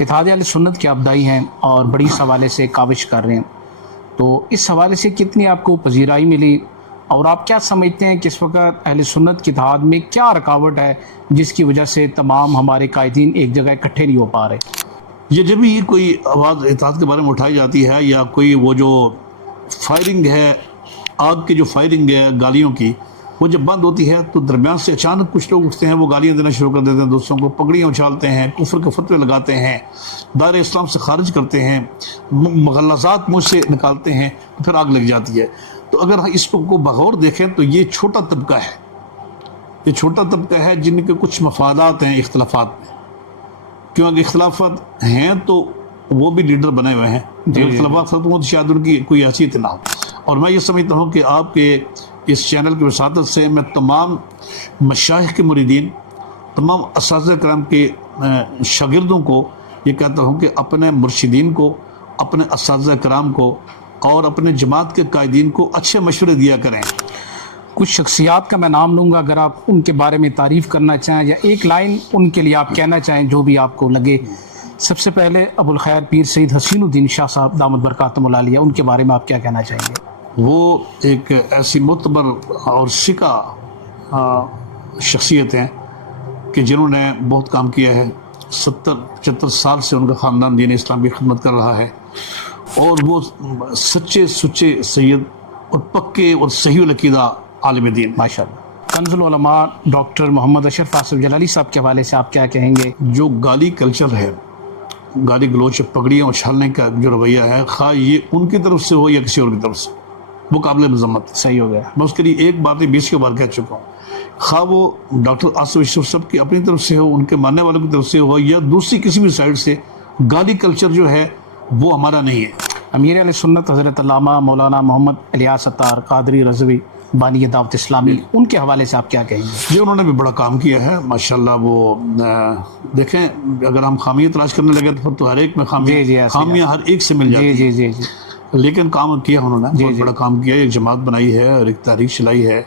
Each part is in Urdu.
اتحاد اہل سنت کے ابدائی ہیں اور بڑی اس حوالے سے کاوش کر رہے ہیں، تو اس حوالے سے کتنی آپ کو پذیرائی ملی اور آپ کیا سمجھتے ہیں کہ اس وقت اہل سنت کے اتحاد میں کیا رکاوٹ ہے جس کی وجہ سے تمام ہمارے قائدین ایک جگہ اکٹھے نہیں ہو پا رہے؟ یہ جب بھی کوئی آواز اتحاد کے بارے میں اٹھائی جاتی ہے یا کوئی وہ جو فائرنگ ہے، آگ کی جو فائرنگ ہے گالیوں کی، وہ جب بند ہوتی ہے تو درمیان سے اچانک کچھ لوگ اٹھتے ہیں، وہ گالیاں دینا شروع کر دیتے ہیں، دوستوں کو پگڑیاں اچھالتے ہیں، کفر کے فتوے لگاتے ہیں، دائرہ اسلام سے خارج کرتے ہیں، مغلظات منہ سے نکالتے ہیں، پھر آگ لگ جاتی ہے۔ تو اگر اس کو بغور دیکھیں تو یہ چھوٹا طبقہ ہے، یہ چھوٹا طبقہ ہے جن کے کچھ مفادات ہیں اختلافات میں، کیونکہ اختلافات ہیں تو وہ بھی لیڈر بنے ہوئے ہیں، جب اختلافات ختم ہو تو شاید ان کی کوئی حیثیت نہ ہو۔ اور میں یہ سمجھتا ہوں کہ آپ کے اس چینل کی وساطت سے میں تمام مشائخ کے مریدین، تمام اساتذہ کرام کے شاگردوں کو یہ کہتا ہوں کہ اپنے مرشدین کو، اپنے اساتذہ کرام کو اور اپنے جماعت کے قائدین کو اچھے مشورے دیا کریں۔ کچھ شخصیات کا میں نام لوں گا، اگر آپ ان کے بارے میں تعریف کرنا چاہیں یا ایک لائن ان کے لیے آپ کہنا چاہیں جو بھی آپ کو لگے۔ سب سے پہلے ابو الخیر پیر سید حسین الدین شاہ صاحب دامت برکاتہم العالیہ، ان کے بارے میں آپ کیا کہنا چاہیں گے؟ وہ ایک ایسی معتبر اور سکہ شخصیت ہیں کہ جنہوں نے بہت کام کیا ہے، 70-75 سال سے ان کا خاندان دین اسلام کی خدمت کر رہا ہے، اور وہ سچے سید اور پکے اور صحیح العقیدہ عالم دین۔ ماشاءاللہ۔ کنز العلماء ڈاکٹر محمد اشرف آصف جلالی صاحب کے حوالے سے آپ کیا کہیں گے؟ جو گالی کلچر ہے، گالی گلوچ، پگڑیاں اچھالنے کا جو رویہ ہے، خواہ یہ ان کی طرف سے ہو یا کسی اور کی طرف سے، وہ قابل مذمت۔ صحیح ہو گیا۔ میں اس کے لیے ایک بات 20 کے بار کہہ چکا ہوں، خواہ وہ ڈاکٹر آصف اشرف صاحب کی اپنی طرف سے ہو، ان کے ماننے والوں کی طرف سے ہو یا دوسری کسی بھی سائڈ سے، گالی کلچر جو ہے وہ ہمارا نہیں ہے۔ امیر اہل سنت حضرت علامہ مولانا محمد الیاس اتار قادری رضوی بانی دعوت اسلامی، ان کے حوالے سے آپ کیا کہیں گے؟ یہ انہوں نے بھی بڑا کام کیا ہے ماشاءاللہ۔ وہ دیکھیں، اگر ہم خامیاں تلاش کرنے لگے تو پھر تو ہر ایک میں خامیاں ہر ایک سے مل جاتی ہیں، لیکن کام کیا انہوں نے، بہت بڑا کام کیا، ایک جماعت بنائی ہے اور ایک تاریخ چلائی ہے،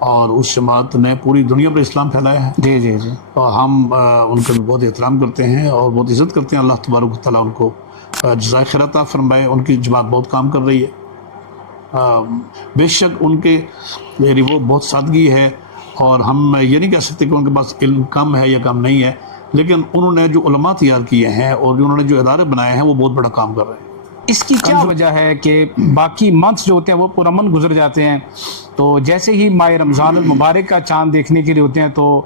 اور اس جماعت نے پوری دنیا پر اسلام پھیلایا ہے۔ اور ہم ان کا بھی بہت احترام کرتے ہیں اور بہت عزت کرتے ہیں۔ اللہ تبارک و تعالیٰ ان کو جزائے خیر عطا فرمائے، ان کی جماعت بہت کام کر رہی ہے۔ بے شک ان کے یعنی وہ بہت سادگی ہے، اور ہم یہ نہیں کہہ سکتے کہ ان کے پاس علم کم ہے یا کم نہیں ہے، لیکن انہوں نے جو علماء تیار کیے ہیں اور جو انہوں نے جو ادارے بنائے ہیں وہ بہت بڑا کام کر رہے ہیں۔ اس کی کیا وجہ ہے کہ باقی منتھس جو ہوتے ہیں وہ پرامن گزر جاتے ہیں، تو جیسے ہی ماہ رمضان المبارک کا چاند دیکھنے کے لیے ہوتے ہیں تو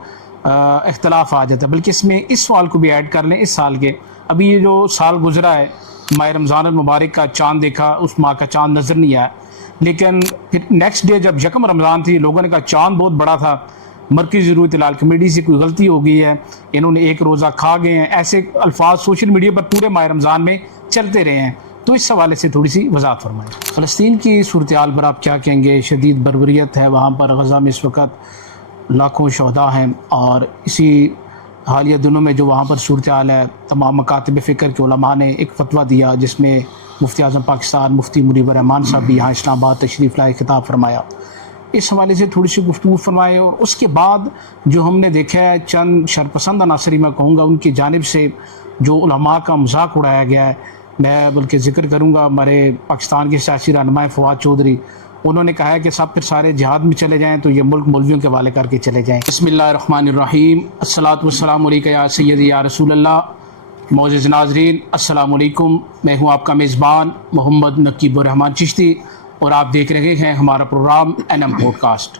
اختلاف آ جاتا ہے؟ بلکہ اس میں اس سوال کو بھی ایڈ کر لیں، اس سال کے ابھی یہ جو سال گزرا ہے، ماہ رمضان المبارک کا چاند دیکھا، اس ماہ کا چاند نظر نہیں آیا، لیکن پھر نیکسٹ ڈے جب یکم رمضان تھی، لوگوں نے کہا چاند بہت بڑا تھا، مرکزی رویت ہلال کمیٹی سے کوئی غلطی ہو گئی ہے، انہوں نے ایک روزہ کھا گئے ہیں، ایسے الفاظ سوشل میڈیا پر پورے ماہ رمضان میں چلتے رہے ہیں۔ تو اس حوالے سے تھوڑی سی وضاحت فرمائیں۔ فلسطین کی صورتحال پر آپ کیا کہیں گے؟ شدید بربریت ہے وہاں پر، غزہ میں اس وقت لاکھوں شہداء ہیں، اور اسی حالیہ دنوں میں جو وہاں پر صورتحال ہے، تمام مکاتب فکر کے علماء نے ایک فتویٰ دیا جس میں مفتی اعظم پاکستان مفتی منیب الرحمان صاحب بھی یہاں اسلام آباد تشریف لائے، خطاب فرمایا۔ اس حوالے سے تھوڑی سی گفتگو فرمائے۔ اور اس کے بعد جو ہم نے دیکھا ہے، چند شرپسند عناصری میں کہوں گا ان کی جانب سے جو علماء کا مذاق اڑایا گیا ہے، میں بلکہ ذکر کروں گا ہمارے پاکستان کے سیاسی رہنما فواد چودھری، انہوں نے کہا ہے کہ سب پھر سارے جہاد میں چلے جائیں تو یہ ملک مولویوں کے حوالے کر کے چلے جائیں۔ بسم اللہ الرحمن الرحیم، الصلاۃ والسلام علیکہ یا سیدی یا رسول اللہ۔ معزز ناظرین السلام علیکم، میں ہوں آپ کا میزبان محمد نقیب الرحمان چشتی، اور آپ دیکھ رہے ہیں ہمارا پروگرام NM پوڈ کاسٹ۔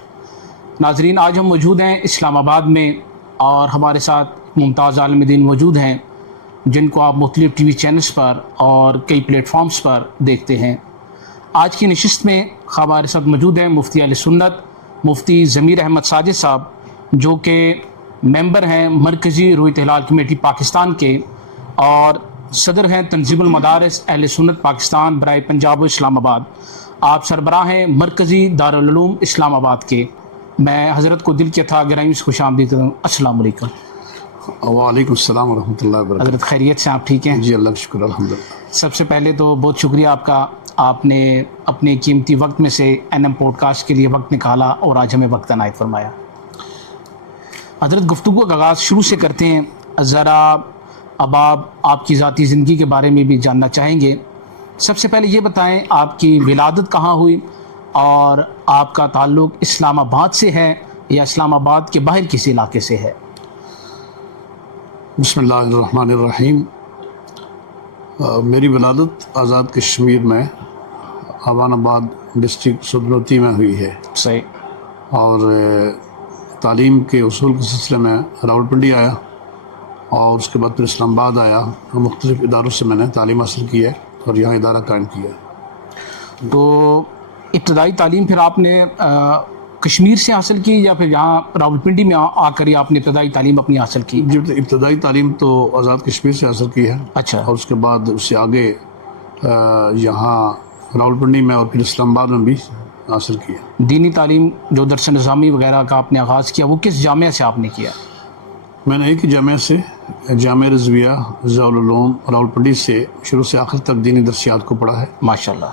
ناظرین، آج ہم موجود ہیں اسلام آباد میں، اور ہمارے ساتھ ممتاز عالم دین موجود ہیں جن کو آپ مختلف ٹی وی چینلز پر اور کئی پلیٹ فارمز پر دیکھتے ہیں۔ آج کی نشست میں ہمارے ساتھ موجود ہیں مفتی اہل سنت مفتی ضمیر احمد ساجد صاحب، جو کہ ممبر ہیں مرکزی رویت ہلال کمیٹی پاکستان کے، اور صدر ہیں تنظیم المدارس اہل سنت پاکستان برائے پنجاب و اسلام آباد۔ آپ سربراہ ہیں مرکزی دارالعلوم اسلام آباد کے۔ میں حضرت کو دل کی تھا گرامی سے خوش آمدید کرتا ہوں۔ السلام علیکم۔ وعلیکم السلام ورحمۃ اللہ وبرکاتہ۔ حضرت خیریت سے آپ ٹھیک ہیں؟ جی اللہ کا شکر الحمدللہ۔ سب سے پہلے تو بہت شکریہ آپ کا، آپ نے اپنے قیمتی وقت میں سے NM پوڈ کاسٹ کے لیے وقت نکالا اور آج ہمیں وقت عنایت فرمایا۔ حضرت گفتگو کا آغاز شروع سے کرتے ہیں، ذرا اب آپ کی ذاتی زندگی کے بارے میں بھی جاننا چاہیں گے. سب سے پہلے یہ بتائیں آپ کی ولادت کہاں ہوئی اور آپ کا تعلق اسلام آباد سے ہے یا اسلام آباد کے باہر کسی علاقے سے ہے؟ بسم اللہ الرحمن الرحیم. میری ولادت آزاد کشمیر میں اوان آباد ڈسٹرکٹ سدنوتی میں ہوئی ہے. صحیح. اور تعلیم کے اصول کے سلسلے میں راولپنڈی آیا اور اس کے بعد پھر اسلام آباد آیا. مختلف اداروں سے میں نے تعلیم حاصل کی ہے اور یہاں ادارہ قائم کیا ہے. تو ابتدائی تعلیم پھر آپ نے کشمیر سے حاصل کی یا پھر یہاں راولپنڈی میں آ کر ہی آپ نے ابتدائی تعلیم اپنی حاصل کی؟ جی, ابتدائی تعلیم تو آزاد کشمیر سے حاصل کی ہے. اچھا. اور اس کے بعد اس سے آگے یہاں راولپنڈی میں اور پھر اسلام آباد میں بھی حاصل کیا. دینی تعلیم جو درس نظامی وغیرہ کا آپ نے آغاز کیا وہ کس جامعہ سے آپ نے کیا؟ میں نے ایک ہی جامعہ سے جامعہ رضویہ ضیاء العلوم راولپنڈی سے شروع سے آخر تک دینی درسیات کو پڑھا ہے. ماشاءاللہ.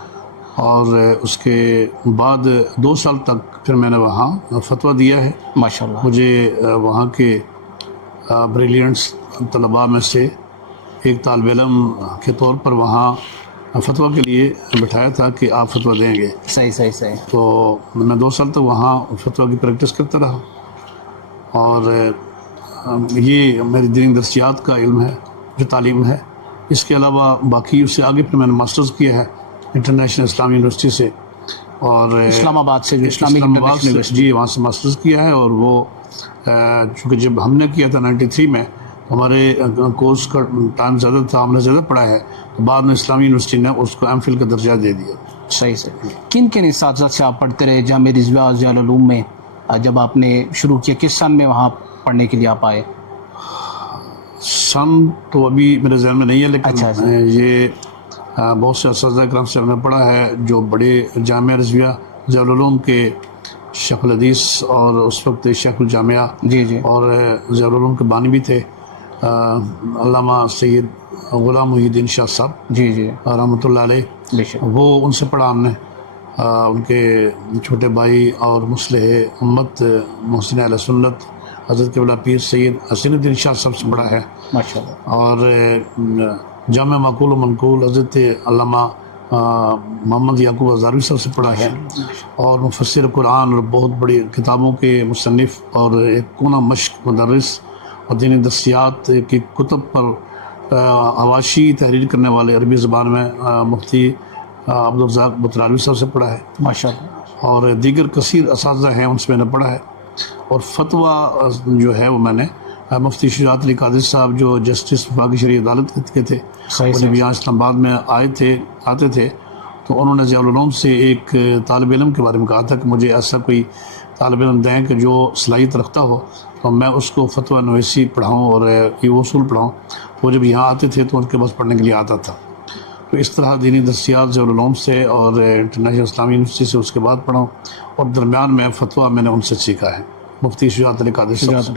اور اس کے بعد 2 سال تک پھر میں نے وہاں فتویٰ دیا ہے. ماشاءاللہ. مجھے وہاں کے بریلینٹس طلباء میں سے ایک طالب علم کے طور پر وہاں فتویٰ کے لیے بٹھایا تھا کہ آپ فتویٰ دیں گے. صحیح صحیح صحیح. تو میں 2 سال تک وہاں فتویٰ کی پریکٹس کرتا رہا اور یہ میری دینی درسیات کا علم ہے جو تعلیم ہے. اس کے علاوہ باقی اس سے آگے پھر میں نے ماسٹرز کیا ہے انٹرنیشنل اسلامی یونیورسٹی سے اور اسلام آباد سے اسلامی یونیورسٹی. جی وہاں سے ماسٹرز کیا ہے. اور وہ چونکہ جب ہم نے کیا تھا 93 میں ہمارے کورس کا ٹائم زیادہ تھا, ہم نے زیادہ پڑھا ہے, تو بعد میں اسلامی یونیورسٹی نے اس کو ایم فل کا درجہ دے دیا. صحیح سے. کن اساتذہ سے آپ پڑھتے رہے جامعہ رضویہ ضیاء العلوم میں جب آپ نے شروع کیا؟ کس سن میں وہاں پڑھنے کے لیے آپ آئے؟ سن تو ابھی میرے ذہن میں نہیں ہے, لیکن اچھا. یہ بہت سے اساتذہ کرام سے ہم نے پڑھا ہے جو بڑے جامعہ رضویہ ضیاء العلوم کے شیخ الحدیث اور اس وقت شیخ الجامعہ جی جی اور ضیاء العلوم کے بانی بھی تھے علامہ سید غلام محی الدین شاہ صاحب. جی جی رحمۃ اللہ علیہ. وہ ان سے پڑھا ہم نے. ان کے چھوٹے بھائی اور مصلح امت محسن اہل سنت حضرت قبلہ پیر سید حسین الدین شاہ صاحب سے پڑھا ہے. ماشاءاللہ. اور جامع معقول و منقول حضرت علامہ محمد یعقوب ہزاروی صاحب سے پڑھا ہے. اور مفسر قرآن اور بہت بڑی کتابوں کے مصنف اور ایک کونا مشق مدرس اور دینی درسیات کی کتب پر حواشی تحریر کرنے والے عربی زبان میں مفتی عبدالرزاق بطرالوی صاحب سے پڑھا ہے. ماشاءاللہ. اور دیگر کثیر اساتذہ ہیں ان سے میں نے پڑھا ہے. اور فتویٰ جو ہے وہ میں نے مفتی شجاعت علی قادری صاحب جو جسٹس وفاقی شرعی عدالت کے تھے, وہ جب یہاں اسلام آباد میں آتے تھے تو انہوں نے ضیاء العلوم سے ایک طالب علم کے بارے میں کہا تھا کہ مجھے ایسا کوئی طالب علم دیں کہ جو صلاحیت رکھتا ہو تو میں اس کو فتویٰ نویسی پڑھاؤں اور یہ اصول پڑھاؤں. وہ جب یہاں آتے تھے تو ان کے پاس پڑھنے کے لیے آتا تھا. تو اس طرح دینی درسیات ضیاء العلوم سے اور انٹرنیشنل اسلامی یونیورسٹی سے اس کے بعد پڑھاؤں. اور درمیان میں فتویٰ میں نے ان سے سیکھا ہے مفتی شجاعت علی قادری صاحب سے.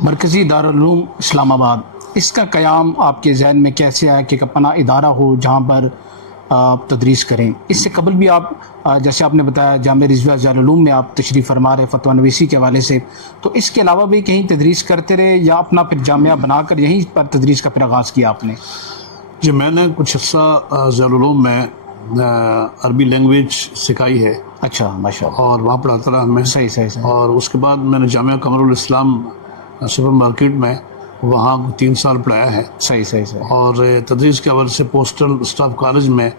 مرکزی دارالعلوم اسلام آباد, اس کا قیام آپ کے ذہن میں کیسے آیا کہ اپنا ادارہ ہو جہاں پر آپ تدریس کریں؟ اس سے قبل بھی آپ جیسے آپ نے بتایا جامعہ رضویہ ضیاء العلوم میں آپ تشریف فرما رہے فتویٰ نویسی کے حوالے سے, تو اس کے علاوہ بھی کہیں تدریس کرتے رہے یا اپنا پھر جامعہ بنا کر یہیں پر تدریس کا پھر آغاز کیا آپ نے؟ جی میں نے کچھ عرصہ ضیاء العلوم میں عربی لینگویج سکھائی ہے. اچھا ماشاءاللہ. اور وہاں پڑھاتا رہا میں. صحیح صحیح صحیح. اور اس کے بعد میں نے جامعہ قمر الاسلام سپر مارکیٹ میں وہاں 3 سال پڑھایا ہے. صحیح صحیح صحیح. اور تدریس کے حوالے سے پوسٹل اسٹاف کالج میں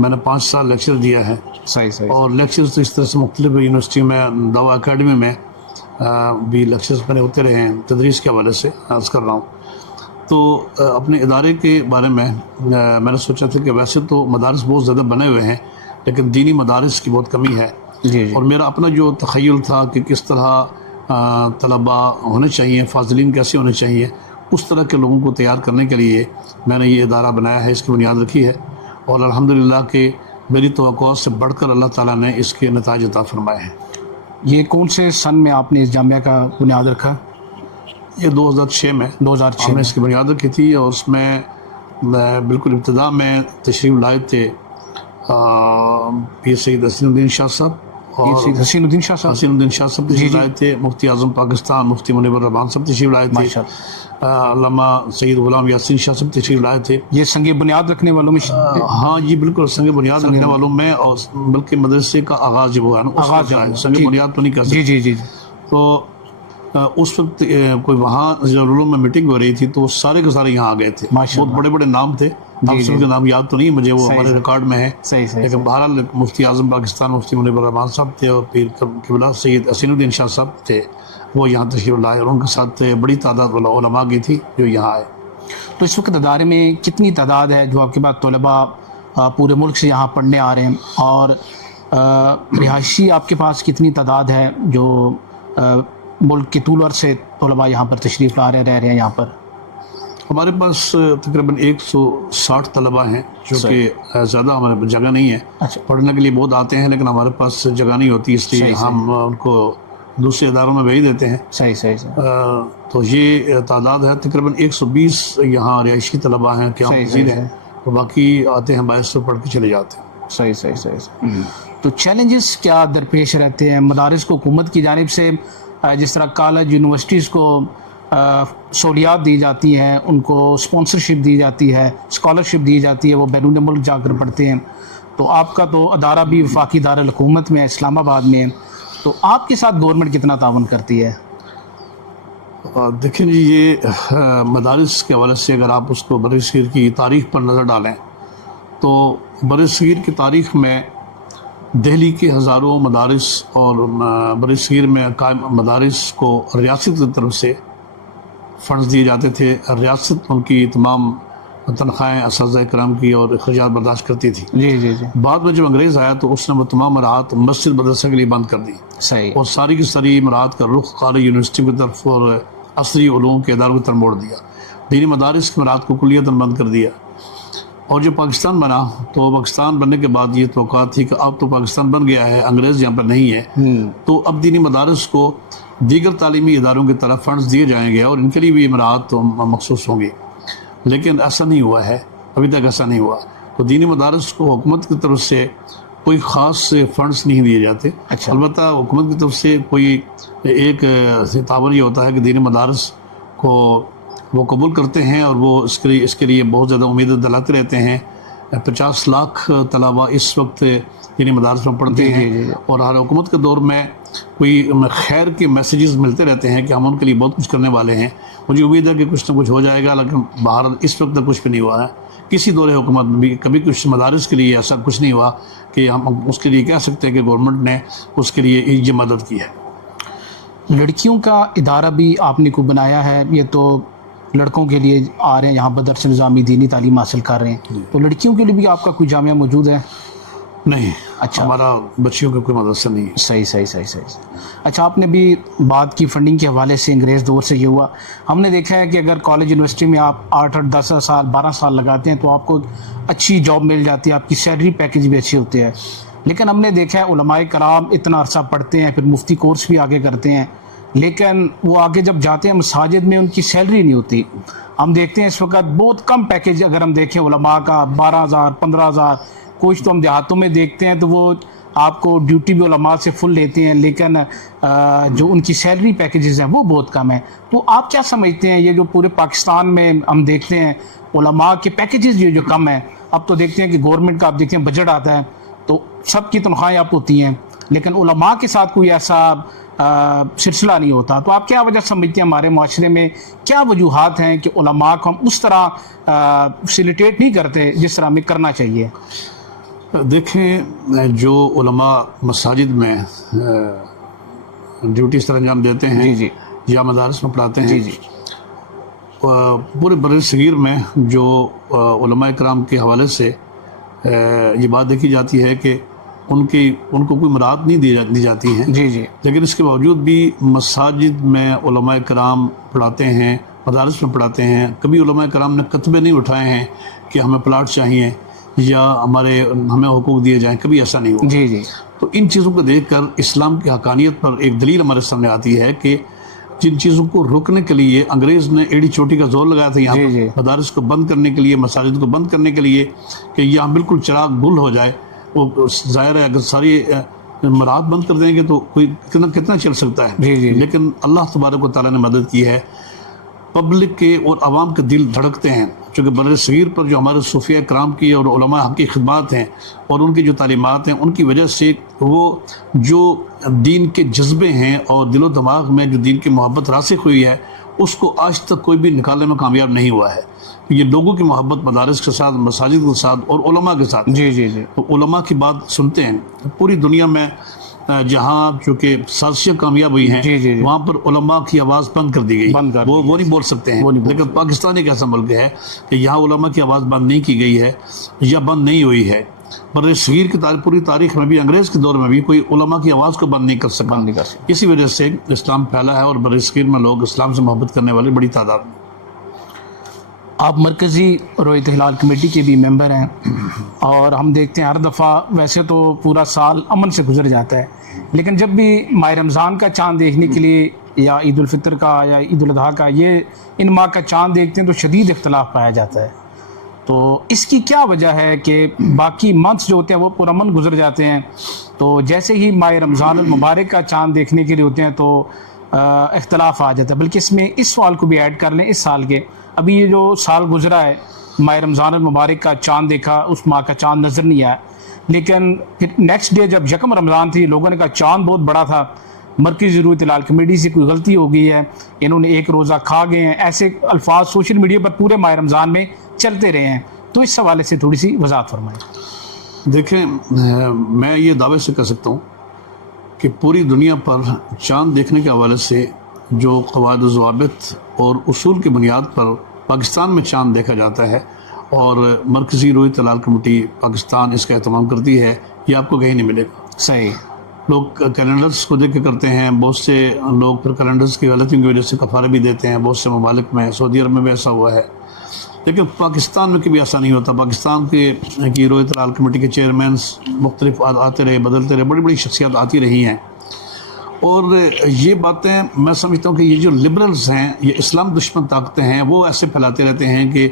نے 5 سال لیکچر دیا ہے. صحیح صحیح. اور لیکچرز تو اس طرح سے مختلف یونیورسٹی میں دعویٰ اکیڈمی میں بھی لیکچرز میرے ہوتے رہے ہیں تدریس کے حوالے سے عرض کر رہا ہوں. تو اپنے ادارے کے بارے میں میں نے سوچا تھا کہ ویسے تو مدارس بہت زیادہ بنے ہوئے ہیں لیکن دینی مدارس کی بہت کمی ہے. جی. اور میرا اپنا جو تخیل تھا کہ کس طرح طلباء ہونے چاہیے, فاضلین کیسے ہونے چاہیے, اس طرح کے لوگوں کو تیار کرنے کے لیے میں نے یہ ادارہ بنایا ہے, اس کی بنیاد رکھی ہے. اور الحمدللہ کہ میری توقعات سے بڑھ کر اللہ تعالیٰ نے اس کے نتائج عطا فرمائے ہیں. یہ کون سے سن میں آپ نے اس جامعہ کا بنیاد رکھا؟ یہ 2006 میں 2006 میں اس کی بنیاد رکھی تھی. اور اس میں بالکل ابتدا میں تشریف لائے تھے پیر سید حسین الدین شاہ صاحب اور حسین الدین شاہ صاحب، حسین الدین شاہ صاحب تشریف لائے تھے، مفتی اعظم پاکستان مفتی منیب الرحمان صاحب تشریف لائے تھے، ماشاء علامہ سید غلام یاسین شاہ صاحب تشریف لائے تھے. یہ سنگ بنیاد رکھنے والوں میں ہاں جی بالکل سنگ بنیاد رکھنے والوں میں، اور بلکہ مدرسے کا آغاز جب ہوا نا اس وقت آئے. سنگ بنیاد تو نہیں کر جی سکتے. جی جی تو اس وقت کوئی وہاں علوم میں میٹنگ ہو رہی تھی تو سارے کے سارے یہاں آ گئے تھے. ماشاء بہت بڑے بڑے نام تھے، اب سب کے نام یاد تو نہیں مجھے، وہ ہمارے ریکارڈ میں ہے. صحیح صحیح لیکن بہرحال مفتی اعظم پاکستان مفتی منیب الرحمان صاحب تھے، اور پھر قبلہ سید حسین الدین شاہ صاحب تھے، وہ یہاں تشریف لائے، اور ان کے ساتھ بڑی تعداد علماء کی تھی جو یہاں آئے. تو اس وقت ادارے میں کتنی تعداد ہے جو آپ کے بعد طلباء پورے ملک سے یہاں پڑھنے آ رہے ہیں، اور رہائشی آپ کے پاس کتنی تعداد ہے جو ملک کے طول عرض سے طلباء یہاں پر تشریف لا رہے ہیں یہاں پر؟ ہمارے پاس تقریباً 160 طلباء ہیں، جو کہ زیادہ ہمارے پاس جگہ نہیں ہے. پڑھنے کے لیے بہت آتے ہیں لیکن ہمارے پاس جگہ نہیں ہوتی، اس لیے ہم ان کو دوسرے اداروں میں بھیج دیتے ہیں. صحیح صحیح صحیح. تو یہ تعداد ہے تقریباً 120 یہاں رہائشی طلباء ہیں کہ ہم مزید ہیں، تو باقی آتے ہیں باعث سے پڑھ کے چلے جاتے ہیں. صحیح صحیح صحیح. تو چیلنجز کیا درپیش رہتے ہیں مدارس کو حکومت کی جانب سے؟ جس طرح کالج یونیورسٹیز کو سہولیات دی جاتی ہیں، ان کو اسپانسرشپ دی جاتی ہے، اسکالرشپ دی جاتی ہے، وہ بیرون ملک جا کر پڑھتے ہیں. تو آپ کا تو ادارہ بھی وفاقی دارالحکومت میں ہے، اسلام آباد میں ہے، تو آپ کے ساتھ گورنمنٹ کتنا تعاون کرتی ہے؟ دیکھیں جی، یہ مدارس کے حوالے سے اگر آپ اس کو برصغیر کی تاریخ پر نظر ڈالیں تو برصغیر کی تاریخ میں دہلی کے ہزاروں مدارس اور برصغیر میں قائم مدارس کو ریاست کی طرف سے فنڈز دیے جاتے تھے. ریاست ان کی تمام تنخواہیں اساتذہ کرام کی اور اخراجات برداشت کرتی تھی. جی جی جی. بعد میں جب انگریز آیا تو اس نے وہ تمام مراحت مسجد مدرسہ کے لیے بند کر دی، صحیح. اور ساری کی ساری مراحت کا رخ کالج یونیورسٹی کی طرف اور عصری علوم کے اداروں کی طرف موڑ دیا. دینی مدارس کی مراحت کو کلیتاً بند کر دیا. اور جو پاکستان بنا تو پاکستان بننے کے بعد یہ توقعات تھی کہ اب تو پاکستان بن گیا ہے، انگریز یہاں پر نہیں ہے، تو اب دینی مدارس کو دیگر تعلیمی اداروں کی طرف فنڈز دیے جائیں گے اور ان کے لیے بھی مراحت مخصوص ہوں گی. لیکن ایسا نہیں ہوا ہے، ابھی تک ایسا نہیں ہوا. تو دینی مدارس کو حکومت کی طرف سے کوئی خاص فنڈز نہیں دیے جاتے. البتہ حکومت کی طرف سے کوئی ایک تعاون یہ ہوتا ہے کہ دینی مدارس کو وہ قبول کرتے ہیں، اور وہ اس کے لیے بہت زیادہ امیدیں دلاتے رہتے ہیں. 50 لاکھ طلباء اس وقت دینی مدارس میں پڑھتے ہیں، اور ہر حکومت کے دور میں کوئی خیر کے میسیجز ملتے رہتے ہیں کہ ہم ان کے لیے بہت کچھ کرنے والے ہیں. مجھے امید ہے کہ کچھ نہ کچھ ہو جائے گا، لیکن باہر اس وقت تک کچھ بھی نہیں ہوا ہے. کسی دور حکومت میں بھی کبھی کچھ مدارس کے لیے ایسا کچھ نہیں ہوا کہ ہم اس کے لیے کہہ سکتے ہیں کہ گورنمنٹ نے اس کے لیے یہ مدد کی ہے. لڑکیوں کا ادارہ بھی آپ نے کو بنایا ہے، یہ تو لڑکوں کے لیے آ رہے ہیں یہاں مدرسہ نظامی دینی تعلیم حاصل کر رہے ہیں، تو لڑکیوں کے لیے بھی آپ کا کوئی جامعہ موجود ہے؟ نہیں. اچھا، ہمارا بچیوں کا کوئی مدرسہ نہیں ہے. صحیح صحیح صحیح صحیح. اچھا، آپ نے بھی بات کی فنڈنگ کے حوالے سے انگریز دور سے یہ ہوا. ہم نے دیکھا ہے کہ اگر کالج یونیورسٹی میں آپ 8 10 سال 12 سال لگاتے ہیں تو آپ کو اچھی جاب مل جاتی ہے، آپ کی سیلری پیکج بھی اچھے ہوتے ہیں. لیکن ہم نے دیکھا ہے علماء کرام اتنا عرصہ پڑھتے ہیں، پھر مفتی کورس بھی آگے کرتے ہیں، لیکن وہ آگے جب جاتے ہیں مساجد میں ان کی سیلری نہیں ہوتی. ہم دیکھتے ہیں اس وقت بہت کم پیکج اگر ہم دیکھیں علماء کا 12,000 15,000. کچھ تو ہم دیہاتوں میں دیکھتے ہیں تو وہ آپ کو ڈیوٹی بھی علماء سے فل لیتے ہیں، لیکن جو ان کی سیلری پیکیجز ہیں وہ بہت کم ہیں. تو آپ کیا سمجھتے ہیں یہ جو پورے پاکستان میں ہم دیکھتے ہیں علماء کے پیکیجز جو کم ہیں؟ اب تو دیکھتے ہیں کہ گورنمنٹ کا آپ دیکھتے ہیں بجٹ آتا ہے تو سب کی تنخواہیں آپ ہوتی ہیں، لیکن علماء کے ساتھ کوئی ایسا سلسلہ نہیں ہوتا. تو آپ کیا وجہ سمجھتے ہیں ہمارے معاشرے میں کیا وجوہات ہیں کہ علماء کو ہم اس طرح فیسیلیٹیٹ نہیں کرتے جس طرح ہمیں کرنا چاہیے؟ دیکھیں، جو علماء مساجد میں ڈیوٹی اس طرح انجام دیتے ہیں جی جی یا مدارس میں پڑھاتے ہیں، جی جی، پورے برصغیر میں جو علماء کرام کے حوالے سے یہ بات دیکھی جاتی ہے کہ ان کو کوئی مراحت نہیں دی جاتی ہیں. جی جی. لیکن اس کے باوجود بھی مساجد میں علماء کرام پڑھاتے ہیں، مدارس میں پڑھاتے ہیں. کبھی علماء کرام نے کتبے نہیں اٹھائے ہیں کہ ہمیں پلاٹ چاہیے یا ہمیں حقوق دیے جائیں، کبھی ایسا نہیں ہوا. جی جی. تو ان چیزوں کو دیکھ کر اسلام کی حقانیت پر ایک دلیل ہمارے سامنے آتی ہے کہ جن چیزوں کو روکنے کے لیے انگریز نے ایڑی چوٹی کا زور لگایا تھا یہاں مدارس کو بند کرنے کے لیے، مساجد کو بند کرنے کے لیے کہ یہاں بالکل چراغ گل ہو جائے. وہ ظاہر ہے اگر ساری مراد بند کر دیں گے تو کوئی کتنا چل سکتا ہے. جی جی. لیکن اللہ تبارک و تعالیٰ نے مدد کی ہے. پبلک کے اور عوام کے دل دھڑکتے ہیں چونکہ بر صغیر پر جو ہمارے صوفیہ کرام کی اور علماء حق کی خدمات ہیں اور ان کی جو تعلیمات ہیں ان کی وجہ سے وہ جو دین کے جذبے ہیں اور دل و دماغ میں جو دین کی محبت راسخ ہوئی ہے اس کو آج تک کوئی بھی نکالنے میں کامیاب نہیں ہوا ہے. یہ لوگوں کی محبت مدارس کے ساتھ، مساجد کے ساتھ اور علماء کے ساتھ. جی جی جی. تو علماء کی بات سنتے ہیں. پوری دنیا میں جہاں چونکہ سازشیں کامیاب ہوئی ہیں جی جی جی. وہاں پر علماء کی آواز بند کر دی گئی. بند کر دی وہ نہیں بول سکتے ہیں. وہ نہیں بول لیکن پاکستان ایک ایسا ملک ہے کہ یہاں علماء کی آواز بند نہیں کی گئی ہے یا بند نہیں ہوئی ہے. بر صغیر کی پوری تاریخ میں بھی، انگریز کے دور میں بھی کوئی علماء کی آواز کو بند نہیں کر سکا. بند نہیں کر سکتے. اسی وجہ سے اسلام پھیلا ہے اور بر صغیر میں لوگ اسلام سے محبت کرنے والے بڑی تعداد میں. آپ مرکزی رویت ہلال کمیٹی کے بھی ممبر ہیں اور ہم دیکھتے ہیں ہر دفعہ ویسے تو پورا سال امن سے گزر جاتا ہے لیکن جب بھی ماہ رمضان کا چاند دیکھنے کے لیے یا عید الفطر کا یا عید الاضحیٰ کا ان ماہ کا چاند دیکھتے ہیں تو شدید اختلاف پایا جاتا ہے. تو اس کی کیا وجہ ہے کہ باقی منتھس جو ہوتے ہیں وہ پرامن گزر جاتے ہیں تو جیسے ہی ماہ رمضان المبارک کا چاند دیکھنے کے لیے ہوتے ہیں تو اختلاف آ جاتا ہے؟ بلکہ اس میں اس سوال کو بھی ایڈ کر لیں. اس سال کے ابھی یہ جو سال گزرا ہے ماہ رمضان المبارک کا چاند دیکھا، اس ماہ کا چاند نظر نہیں آیا لیکن پھر نیکسٹ ڈے جب یکم رمضان تھی لوگوں نے کہا چاند بہت بڑا تھا، مرکزی رویت ہلال کمیٹی سے کوئی غلطی ہو گئی ہے، انہوں نے ایک روزہ کھا گئے ہیں. ایسے الفاظ سوشل میڈیا پر پورے ماہ رمضان میں چلتے رہے ہیں تو اس حوالے سے تھوڑی سی وضاحت فرمائیں. دیکھیں میں یہ دعوے سے کہہ سکتا ہوں کہ پوری دنیا پر چاند دیکھنے کے حوالے سے جو قواعد و ضوابط اور اصول کی بنیاد پر پاکستان میں چاند دیکھا جاتا ہے اور مرکزی رویت ہلال کمیٹی پاکستان اس کا اہتمام کرتی ہے، یہ آپ کو کہیں نہیں ملے گا. صحیح. لوگ کیلنڈرز کو دیکھ کے کرتے ہیں. بہت سے لوگ پھر کیلنڈرز کی غلطیوں کی وجہ سے کفارے بھی دیتے ہیں. بہت سے ممالک میں، سعودی عرب میں بھی ایسا ہوا ہے لیکن پاکستان میں کبھی ایسا نہیں ہوتا. پاکستان کی رویت ہلال کمیٹی کے چیئرمینس مختلف آتے رہے، بدلتے رہے، بڑی بڑی شخصیات آتی رہی ہیں اور یہ باتیں میں سمجھتا ہوں کہ یہ جو لبرلز ہیں، یہ اسلام دشمن طاقتیں ہیں، وہ ایسے پھیلاتے رہتے ہیں کہ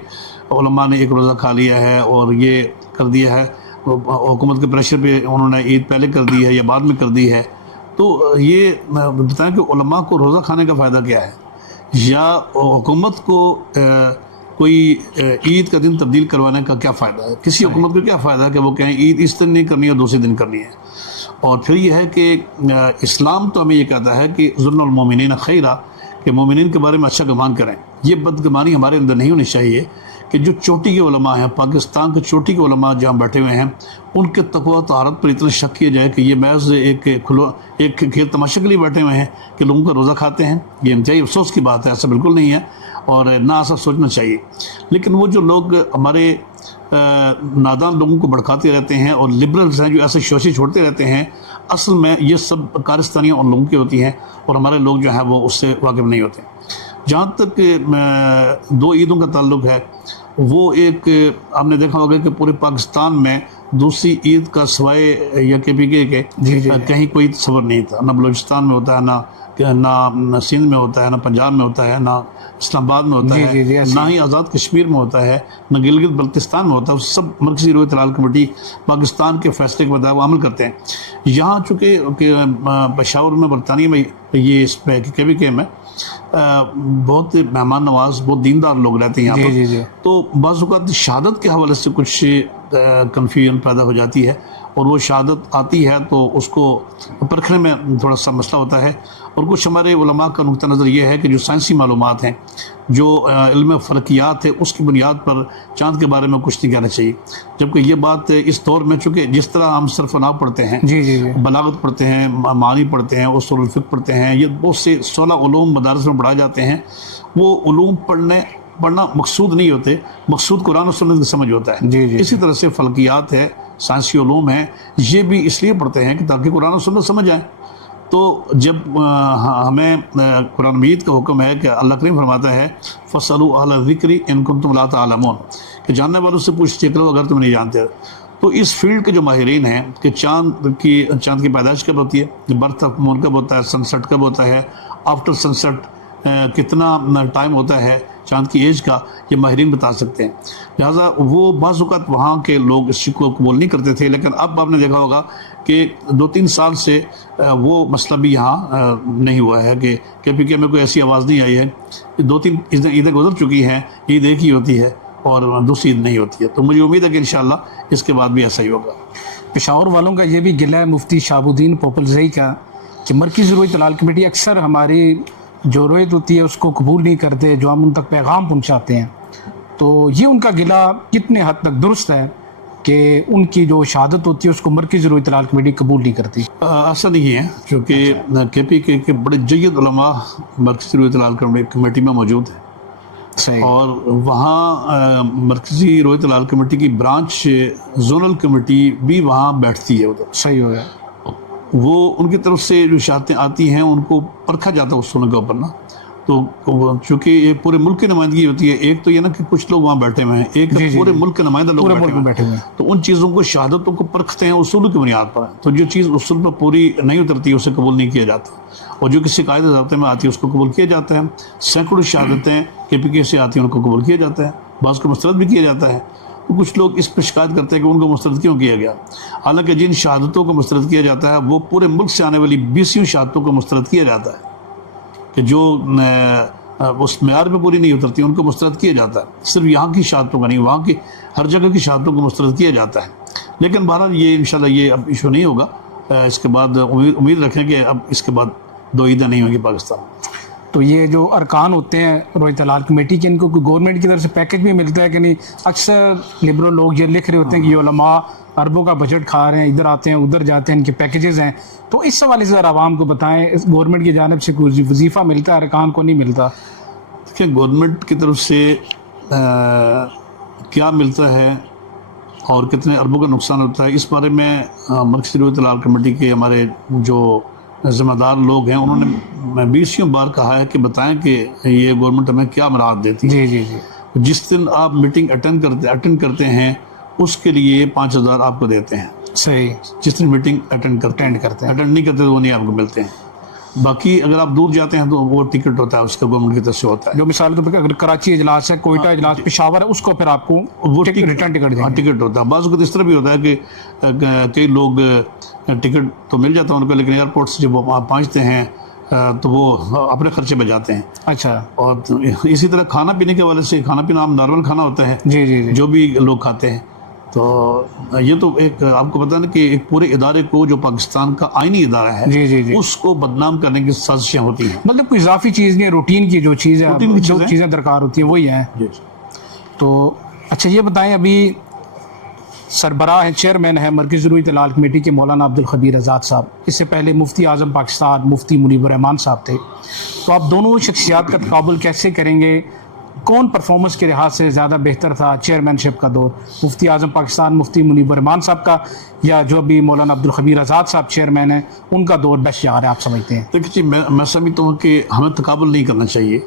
علماء نے ایک روزہ کھا لیا ہے اور یہ کر دیا ہے، حکومت کے پریشر پہ انہوں نے عید پہلے کر دی ہے یا بعد میں کر دی ہے. تو یہ بتائیں کہ علماء کو روزہ کھانے کا فائدہ کیا ہے یا حکومت کو کوئی عید کا دن تبدیل کروانے کا کیا فائدہ ہے؟ کسی حکومت کو کیا فائدہ ہے کہ وہ کہیں عید اس دن نہیں کرنی ہے اور دوسرے دن کرنی ہے؟ اور پھر یہ ہے کہ اسلام تو ہمیں یہ کہتا ہے کہ ظن المومنین خیرا، کہ مومنین کے بارے میں اچھا گمان کریں. یہ بدگمانی ہمارے اندر نہیں ہونی چاہیے کہ جو چوٹی کے علماء ہیں، پاکستان کے چوٹی کے علماء جہاں بیٹھے ہوئے ہیں، ان کے تقوی و طہارت پر اتنا شک کیا جائے کہ یہ محض ایک کھیل تماشے کے لیے بیٹھے ہوئے ہیں کہ لوگوں کا روزہ کھاتے ہیں. یہ انتہائی افسوس کی بات ہے، ایسا بالکل نہیں ہے اور نہ ایسا سوچنا چاہیے. لیکن وہ جو لوگ ہمارے نادان لوگوں کو بھڑکاتے رہتے ہیں اور لبرلز ہیں جو ایسے شوشے چھوڑتے رہتے ہیں، اصل میں یہ سب کارستانیاں ان لوگوں کی ہوتی ہیں اور ہمارے لوگ جو ہیں وہ اس سے واقف نہیں ہوتے. جہاں تک دو عیدوں کا تعلق ہے، وہ ایک ہم نے دیکھا ہوگا کہ پورے پاکستان میں دوسری عید کا سوائے یا کے پی کے کہیں کوئی تصور نہیں تھا. نہ بلوچستان میں ہوتا ہے، نہ سندھ میں ہوتا ہے، نہ پنجاب میں ہوتا ہے، نہ اسلام آباد میں ہوتا ہے، نہ ہی آزاد کشمیر میں ہوتا ہے، نہ گلگت بلتستان میں ہوتا ہے. سب مرکزی رویت ہلال کمیٹی پاکستان کے فیصلے کے مطابق عمل کرتے ہیں. یہاں چونکہ پشاور میں، برطانیہ میں، یہ اس پہ کے پی کے میں بہت مہمان نواز، بہت دیندار لوگ رہتے ہیں یہاں پر. تو بعض اوقات شہادت کے حوالے سے کچھ کنفیوژن پیدا ہو جاتی ہے اور وہ شہادت آتی ہے تو اس کو پرکھنے میں تھوڑا سا مسئلہ ہوتا ہے. اور کچھ ہمارے علماء کا نقطہ نظر یہ ہے کہ جو سائنسی معلومات ہیں، جو علم فلکیات ہے، اس کی بنیاد پر چاند کے بارے میں کچھ نہیں کہنا چاہیے. جبکہ یہ بات اس دور میں، چونکہ جس طرح ہم صرف و نحو پڑھتے ہیں، بلاغت پڑھتے ہیں، معانی پڑھتے ہیں، اصول الفقہ پڑھتے ہیں، یہ بہت سے 16 علوم مدارس میں پڑھائے جاتے ہیں. وہ علوم پڑھنا مقصود نہیں ہوتے، مقصود قرآن و سنت کی سمجھ ہوتا ہے. اسی طرح سے فلکیات ہے، سائنسی علوم ہیں، یہ بھی اس لیے پڑھتے ہیں کہ تاکہ قرآن و سنت سمجھ آئے. تو جب ہمیں قرآن مجید کا حکم ہے کہ اللہ کریم فرماتا ہے فَاسْأَلُوا أَهْلَ الذِّكْرِ إِن كُنتُمْ لَا تَعْلَمُونَ، کہ جاننے والوں سے پوچھ کرو اگر تم نہیں جانتے. تو اس فیلڈ کے جو ماہرین ہیں کہ چاند کی پیدائش کب ہوتی ہے، برتھ آف مون کب ہوتا ہے، سن سیٹ کب ہوتا ہے، آفٹر سن سیٹ کتنا ٹائم ہوتا ہے، چاند کی ایج کا یہ ماہرین بتا سکتے ہیں. لہٰذا وہ بعض اوقات وہاں کے لوگ اس چیز کو قبول نہیں کرتے تھے، لیکن اب آپ نے دیکھا ہوگا کہ 2-3 سال سے وہ مسئلہ بھی یہاں نہیں ہوا ہے کہ KPK میں کوئی ایسی آواز نہیں آئی ہے. 2-3 عیدیں گزر چکی ہیں، عید ایک ہی ہوتی ہے اور دوسری عید نہیں ہوتی ہے. تو مجھے امید ہے کہ انشاءاللہ اس کے بعد بھی ایسا ہی ہوگا. پشاور والوں کا یہ بھی گلہ ہے مفتی شہاب الدین پوپلزئی کا کہ مرکزی رویت العال کمیٹی اکثر ہماری جو رویت ہوتی ہے اس کو قبول نہیں کرتے جو ہم ان تک پیغام پہنچاتے ہیں. تو یہ ان کا گلہ کتنے حد تک درست ہے کہ ان کی جو شہادت ہوتی ہے اس کو مرکزی رویت العال کمیٹی قبول نہیں کرتی؟ ایسا نہیں ہے، چونکہ KPK کے بڑے جید علماء مرکزی رویت العال کمیٹی میں موجود ہیں. صحیح. اور وہاں مرکزی رویت العال کمیٹی کی برانچ زونل کمیٹی بھی وہاں بیٹھتی ہے. ادھر صحیح ہو گیا. وہ ان کی طرف سے جو شہادتیں آتی ہیں ان کو پرکھا جاتا ہے اصولوں کے اوپر نا. تو چونکہ یہ پورے ملک کی نمائندگی ہوتی ہے، ایک تو یہ نا کہ کچھ لوگ وہاں بیٹھے ہوئے ہیں، ایک پورے ملک کے نمائندہ لوگ بیٹھے ہوئے ہیں. تو ان چیزوں کو شہادتوں کو پرکھتے ہیں اصولوں کی بنیاد پر. تو جو چیز اصول پر پوری نہیں اترتی اسے قبول نہیں کیا جاتا، اور جو کسی قاعدے ضابطے میں آتی ہے اس کو قبول کیا جاتا ہے. سینکڑوں شہادتیں KPK سے آتی ہیں ان کو قبول کیا جاتا ہے، بعض کو مسترد بھی کیا جاتا ہے. کچھ لوگ اس پہ شکایت کرتے ہیں کہ ان کو مسترد کیوں کیا گیا، حالانکہ جن شہادتوں کو مسترد کیا جاتا ہے وہ پورے ملک سے آنے والی 20 شہادتوں کو مسترد کیا جاتا ہے کہ جو اس معیار پہ پوری نہیں اترتی ان کو مسترد کیا جاتا ہے. صرف یہاں کی شہادتوں کا نہیں، وہاں کی ہر جگہ کی شہادتوں کو مسترد کیا جاتا ہے. لیکن بہرحال یہ انشاءاللہ یہ اب ایشو نہیں ہوگا. اس کے بعد امید رکھیں کہ اب اس کے بعد 2 عیدیں نہیں ہوں گی پاکستان میں. تو یہ جو ارکان ہوتے ہیں رویت العال کمیٹی کے، ان کو کوئی گورنمنٹ کی طرف سے پیکج بھی ملتا ہے کہ نہیں؟ اکثر لبرل لوگ یہ لکھ رہے ہوتے ہیں کہ یہ علماء اربوں کا بجٹ کھا رہے ہیں، ادھر آتے ہیں ادھر جاتے ہیں، ان کے پیکیجز ہیں. تو اس حوالے سے ذرا عوام کو بتائیں، گورنمنٹ کی جانب سے کوئی وظیفہ ملتا ہے ارکان کو نہیں ملتا؟ دیکھیں گورنمنٹ کی طرف سے کیا ملتا ہے اور کتنے اربوں کا نقصان ہوتا ہے، اس بارے میں مرکزی رویت العال کمیٹی کے ہمارے جو ذمہ دار لوگ ہیں انہوں نے 20 بار کہا ہے کہ بتائیں کہ یہ گورنمنٹ ہمیں کیا مراحت دیتی ہے. جی. جس دن آپ میٹنگ اٹینڈ کرتے ہیں اس کے لیے 5,000 آپ کو دیتے ہیں. صحیح. جس دن میٹنگ اٹینڈ کرتے ہیں، اٹینڈ نہیں کرتے تو وہ نہیں آپ کو ملتے ہیں. باقی اگر آپ دور جاتے ہیں تو وہ ٹکٹ ہوتا ہے اس کا گورنمنٹ کی طرف سے ہوتا ہے. جو مثال کے طور پر اگر کراچی اجلاس ہے، کوئٹہ اجلاس، پشاور ہے، اس کو پھر آپ کو وہ ریٹرن ٹکٹ ہوتا ہے. بعض اوقات اس طرح بھی ہوتا ہے کہ کئی لوگ ٹکٹ تو مل جاتا ہے ان کو، لیکن ایئرپورٹ سے جب وہ پہنچتے ہیں تو وہ اپنے خرچے پہ جاتے ہیں. اچھا. اور اسی طرح کھانا پینے کے حوالے سے، کھانا پینا عام نارمل کھانا ہوتا ہے جی جو بھی لوگ کھاتے ہیں. تو یہ تو ایک آپ کو پتہ نا کہ ایک پورے ادارے کو جو پاکستان کا آئینی ادارہ ہے جی اس کو بدنام کرنے کی سازشیں ہوتی ہیں. مطلب کوئی اضافی چیز نہیں ہے، روٹین کی جو چیز ہے، جو چیزیں درکار ہوتی ہیں وہی ہیں. تو اچھا یہ بتائیں، ابھی سربراہ ہیں، چیئرمین ہے مرکزی رویت العال کمیٹی کے مولانا عبدالخبیر آزاد صاحب. اس سے پہلے مفتی اعظم پاکستان مفتی منیب الرحمان صاحب تھے. تو آپ دونوں شخصیات کا تقابل کیسے کریں گے؟ کون پرفارمنس کے لحاظ سے زیادہ بہتر تھا چیئرمین شپ کا دور، مفتی اعظم پاکستان مفتی منیب الرحمان صاحب کا، یا جو ابھی مولانا عبدالخبیر آزاد صاحب چیئرمین ہیں ان کا دور بیسٹ جا رہا ہے آپ سمجھتے ہیں؟ دیکھیے جی، میں سمجھتا ہوں کہ ہمیں تقابل نہیں کرنا چاہیے،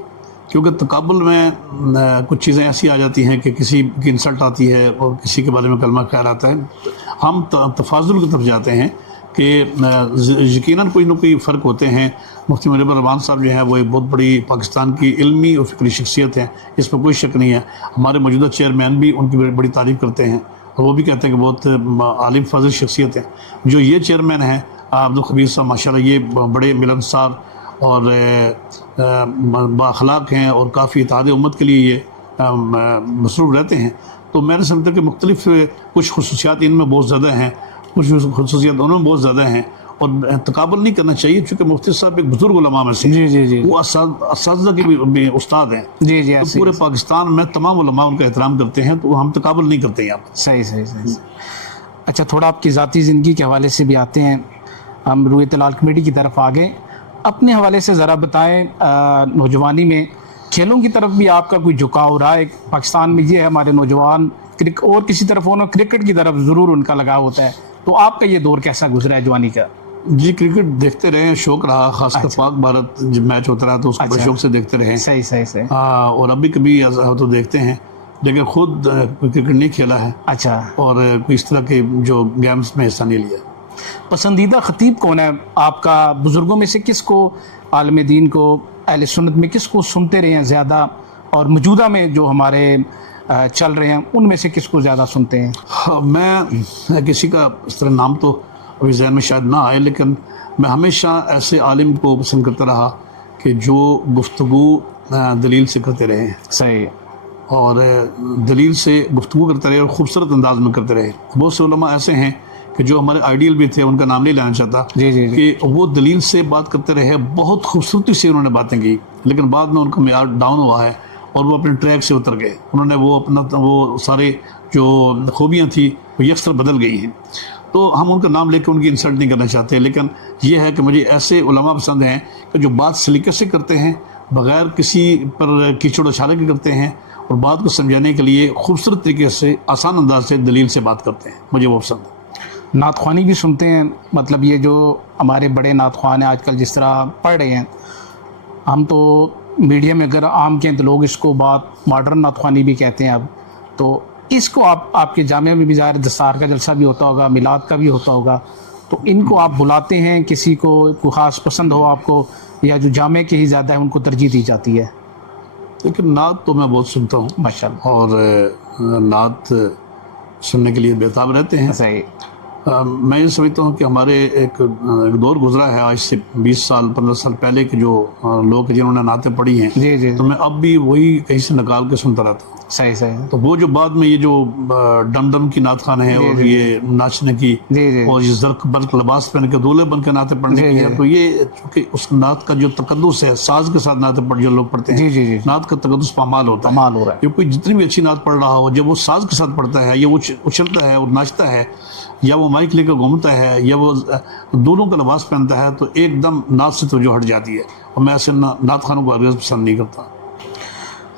کیونکہ تقابل میں کچھ چیزیں ایسی آ جاتی ہیں کہ کسی کی انسلٹ آتی ہے اور کسی کے بارے میں کلمہ خیر آتا ہے. ہم تفاضل کی طرف جاتے ہیں کہ یقیناً کوئی نہ کوئی فرق ہوتے ہیں. مفتی منیب الرحمان صاحب جو ہیں وہ ایک بہت بڑی پاکستان کی علمی اور فکری شخصیت ہیں، اس میں کوئی شک نہیں ہے. ہمارے موجودہ چیئرمین بھی ان کی بڑی تعریف کرتے ہیں اور وہ بھی کہتے ہیں کہ بہت عالم فاضل شخصیت ہیں. جو یہ چیئرمین ہیں عبدالخبیر صاحب، ماشاءاللہ یہ بڑے ملنسار اور بااخلاق ہیں اور کافی اتحاد امت کے لیے یہ مصروف رہتے ہیں. تو میں نے سمجھتا کہ مختلف کچھ خصوصیات ان میں بہت زیادہ ہیں، کچھ خصوصیات ان میں بہت زیادہ ہیں، اور تقابل نہیں کرنا چاہیے. چونکہ مفتی صاحب ایک بزرگ علماء میں سے، جی وہ اساتذہ کے بھی استاد ہیں. تو پورے پاکستان میں تمام علماء ان کا احترام کرتے ہیں، تو ہم تقابل نہیں کرتے یہاں پر. صحیح. اچھا، تھوڑا آپ کی ذاتی زندگی کے حوالے سے بھی آتے ہیں. ہم رویت العال کمیٹی کی طرف آگے، اپنے حوالے سے ذرا بتائیں. نوجوانی میں کھیلوں کی طرف بھی آپ کا کوئی جھکاؤ رہا ہے؟ پاکستان میں یہ ہے ہمارے نوجوان اور کسی طرف ہونا، کرکٹ کی طرف ضرور ان کا لگاؤ ہوتا ہے. تو آپ کا یہ دور کیسا گزرا ہے جوانی کا؟ جی کرکٹ دیکھتے رہے، شوق رہا، خاص کر پاک بھارت جب میچ ہوتا رہا تو اس کو بڑے شوق سے دیکھتے رہے. صحیح. اور ابھی کبھی تو دیکھتے ہیں، لیکن خود کرکٹ نہیں کھیلا ہے. اچھا. اور کوئی اس طرح کے جو گیمز میں حصہ نہیں لیا. پسندیدہ خطیب کون ہے آپ کا؟ بزرگوں میں سے کس کو، عالم دین کو، اہل سنت میں کس کو سنتے رہے ہیں زیادہ اور موجودہ میں جو ہمارے چل رہے ہیں ان میں سے کس کو زیادہ سنتے ہیں؟ میں کسی کا اس طرح نام تو ابھی ذہن میں شاید نہ آئے، لیکن میں ہمیشہ ایسے عالم کو پسند کرتا رہا کہ جو گفتگو دلیل سے کرتے رہے صحیح، اور دلیل سے گفتگو کرتے رہے اور خوبصورت انداز میں کرتے رہے. بہت سے علماء ایسے ہیں کہ جو ہمارے آئیڈیل بھی تھے، ان کا نام نہیں لینا چاہتا، جی جی جی، کہ وہ دلیل سے بات کرتے رہے، بہت خوبصورتی سے انہوں نے باتیں کی، لیکن بعد میں ان کا معیار ڈاؤن ہوا ہے اور وہ اپنے ٹریک سے اتر گئے. انہوں نے وہ سارے جو خوبیاں تھیں وہ یکسر بدل گئی ہیں. تو ہم ان کا نام لے کے ان کی انسلٹ نہیں کرنا چاہتے، لیکن یہ ہے کہ مجھے ایسے علماء پسند ہیں کہ جو بات سلیقے سے کرتے ہیں، بغیر کسی پر کیچڑ اچھالے کے کرتے ہیں، اور بات کو سمجھانے کے لیے خوبصورت طریقے سے آسان انداز سے دلیل سے بات کرتے ہیں. مجھے وہ پسند ہے. نعت خوانی بھی سنتے ہیں؟ مطلب یہ جو ہمارے بڑے نعت خوان ہیں آج کل جس طرح پڑھ رہے ہیں، ہم تو میڈیا میں اگر عام کہیں تو لوگ اس کو بات ماڈرن نعت خوانی بھی کہتے ہیں اب، تو اس کو آپ کے جامعہ میں بھی ظاہر دستار کا جلسہ بھی ہوتا ہوگا، میلاد کا بھی ہوتا ہوگا، تو ان کو آپ بلاتے ہیں؟ کسی کو کوئی خاص پسند ہو آپ کو، یا جو جامعہ کے ہی زیادہ ہے ان کو ترجیح دی جاتی ہے؟ لیکن نعت تو میں بہت سنتا ہوں، ماشاء اللہ، اور نعت سننے کے لیے بےتاب رہتے ہیں. صحیح، میں یہ سمجھتا ہوں کہ ہمارے ایک دور گزرا ہے آج سے 20 سال 15 سال پہلے کے جو لوگ جنہوں نے نعتیں پڑھی ہیں، جی جی، تو میں اب بھی وہی کہیں سے نکال کے سنتا رہتا ہوں. صحیح صحیح، تو وہ جو بعد میں یہ جو ڈم ڈم کی نعت خانے ہیں اور یہ ناچنے کی جی جی، اور یہ زرق برق لباس پہن کے دولے بن کے نعتیں پڑھنے کی ہیں، تو یہ چونکہ اس نعت کا جو تقدس ہے، ساز کے ساتھ نعتیں پڑھ جو لوگ پڑھتے ہیں، جی جی جی، نعت کا تقدس پامال ہوتا ہے. کمال ہو رہا ہے. جو کوئی جتنی بھی اچھی نعت پڑھ رہا ہو، جب وہ ساز کے ساتھ پڑھتا ہے، یا وہ اچھلتا ہے اور ناچتا ہے، یا وہ مائک لے کر گھومتا ہے، یا وہ دونوں کا لباس پہنتا ہے، تو ایک دم نعت سے توجہ ہٹ جاتی ہے. اور میں ایسے نعت خانوں کو ہرگز پسند نہیں کرتا.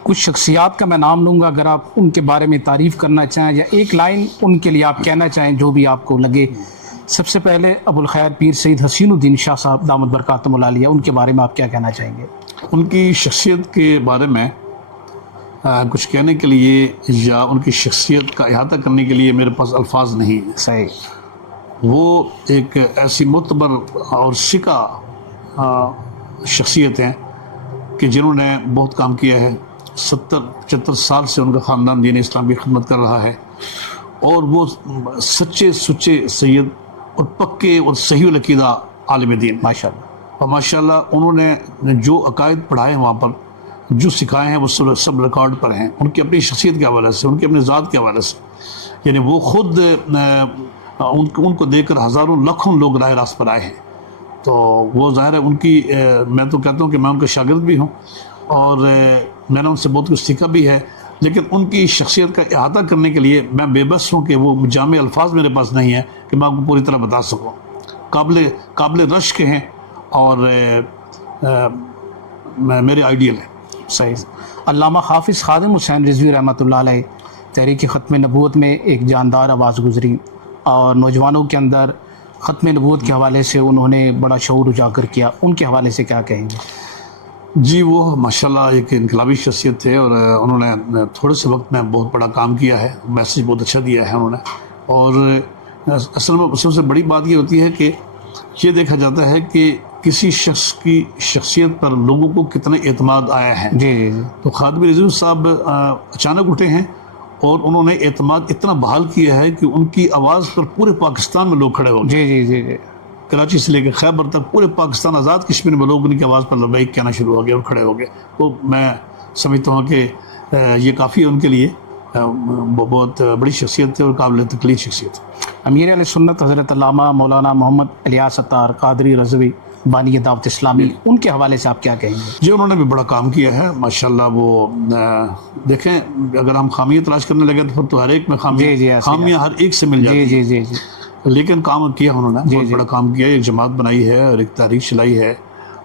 کچھ شخصیات کا میں نام لوں گا، اگر آپ ان کے بارے میں تعریف کرنا چاہیں یا ایک لائن ان کے لیے آپ کہنا چاہیں جو بھی آپ کو لگے. سب سے پہلے ابو الخیر پیر سید حسین الدین شاہ صاحب دامت برکاتہم العالیہ، ان کے بارے میں آپ کیا کہنا چاہیں گے؟ ان کی شخصیت کے بارے میں کچھ کہنے کے لیے یا ان کی شخصیت کا احاطہ کرنے کے لیے میرے پاس الفاظ نہیں ہیں. صحیح، وہ ایک ایسی معتبر اور شکا شخصیت ہیں کہ جنہوں نے بہت کام کیا ہے. 70-75 سال سے ان کا خاندان دین اسلام کی خدمت کر رہا ہے، اور وہ سچے سچے سید اور پکے اور صحیح العقیدہ عالم دین. ماشاء اللہ، اور ماشاءاللہ انہوں نے جو عقائد پڑھائے ہیں وہاں پر، جو سکھائے ہیں، وہ سب ریکارڈ پر ہیں. ان کی اپنی شخصیت کے حوالے سے، ان کی اپنی ذات کے حوالے سے، یعنی وہ خود ان کو دیکھ کر ہزاروں لاکھوں لوگ راہ راست پر آئے ہیں. تو وہ ظاہر ہے ان کی میں تو کہتا ہوں کہ میں ان کا شاگرد بھی ہوں، اور میں نے ان سے بہت کچھ سیکھا بھی ہے، لیکن ان کی شخصیت کا احاطہ کرنے کے لیے میں بے بس ہوں کہ وہ جامع الفاظ میرے پاس نہیں ہے کہ میں آپ کو پوری طرح بتا سکوں. قابل رشک ہیں اور میرے آئیڈیل ہیں. صحیح. علامہ حافظ خادم حسین رضوی رحمۃ اللہ علیہ تحریک ختم نبوت میں ایک جاندار آواز گزری، اور نوجوانوں کے اندر ختم نبوت کے حوالے سے انہوں نے بڑا شعور اجاگر کیا. ان کے حوالے سے کیا کہیں گے؟ جی، وہ ماشاءاللہ ایک انقلابی شخصیت تھے، اور انہوں نے تھوڑے سے وقت میں بہت بڑا کام کیا ہے. میسیج بہت اچھا دیا ہے انہوں نے. اور اصل میں سب سے بڑی بات یہ ہوتی ہے کہ یہ دیکھا جاتا ہے کہ کسی شخص کی شخصیت پر لوگوں کو کتنے اعتماد آیا ہے. جی جی جی، تو خادم رضوی صاحب اچانک اٹھے ہیں، اور انہوں نے اعتماد اتنا بحال کیا ہے کہ ان کی آواز پر پورے پاکستان میں لوگ کھڑے ہو گئے. جی جی جی جی، کراچی سے لے کے خیبر تک پورے پاکستان آزاد کشمیر میں لوگ ان کی آواز پر لبیک کہنا شروع ہو گئے اور کھڑے ہو گئے. تو میں سمجھتا ہوں کہ یہ کافی ہے ان کے لیے. بہت بڑی شخصیت تھی اور قابل تقلید شخصیت. امیر علیہ سنت حضرت علامہ مولانا محمد الیاس ستار قادری رضوی بانی دعوت اسلامی، ان کے حوالے سے آپ کیا کہیں گے؟ جی، انہوں نے بھی بڑا کام کیا ہے ماشاءاللہ. وہ دیکھیں، اگر ہم خامیاں تلاش کرنے لگے تو پھر تو ہر ایک میں خامیاں ہر ایک سے مل جاتی ہیں. جی جی جی، لیکن کام کیا انہوں نے، بہت بڑا کام کیا. ایک جماعت بنائی ہے اور ایک تحریک چلائی ہے،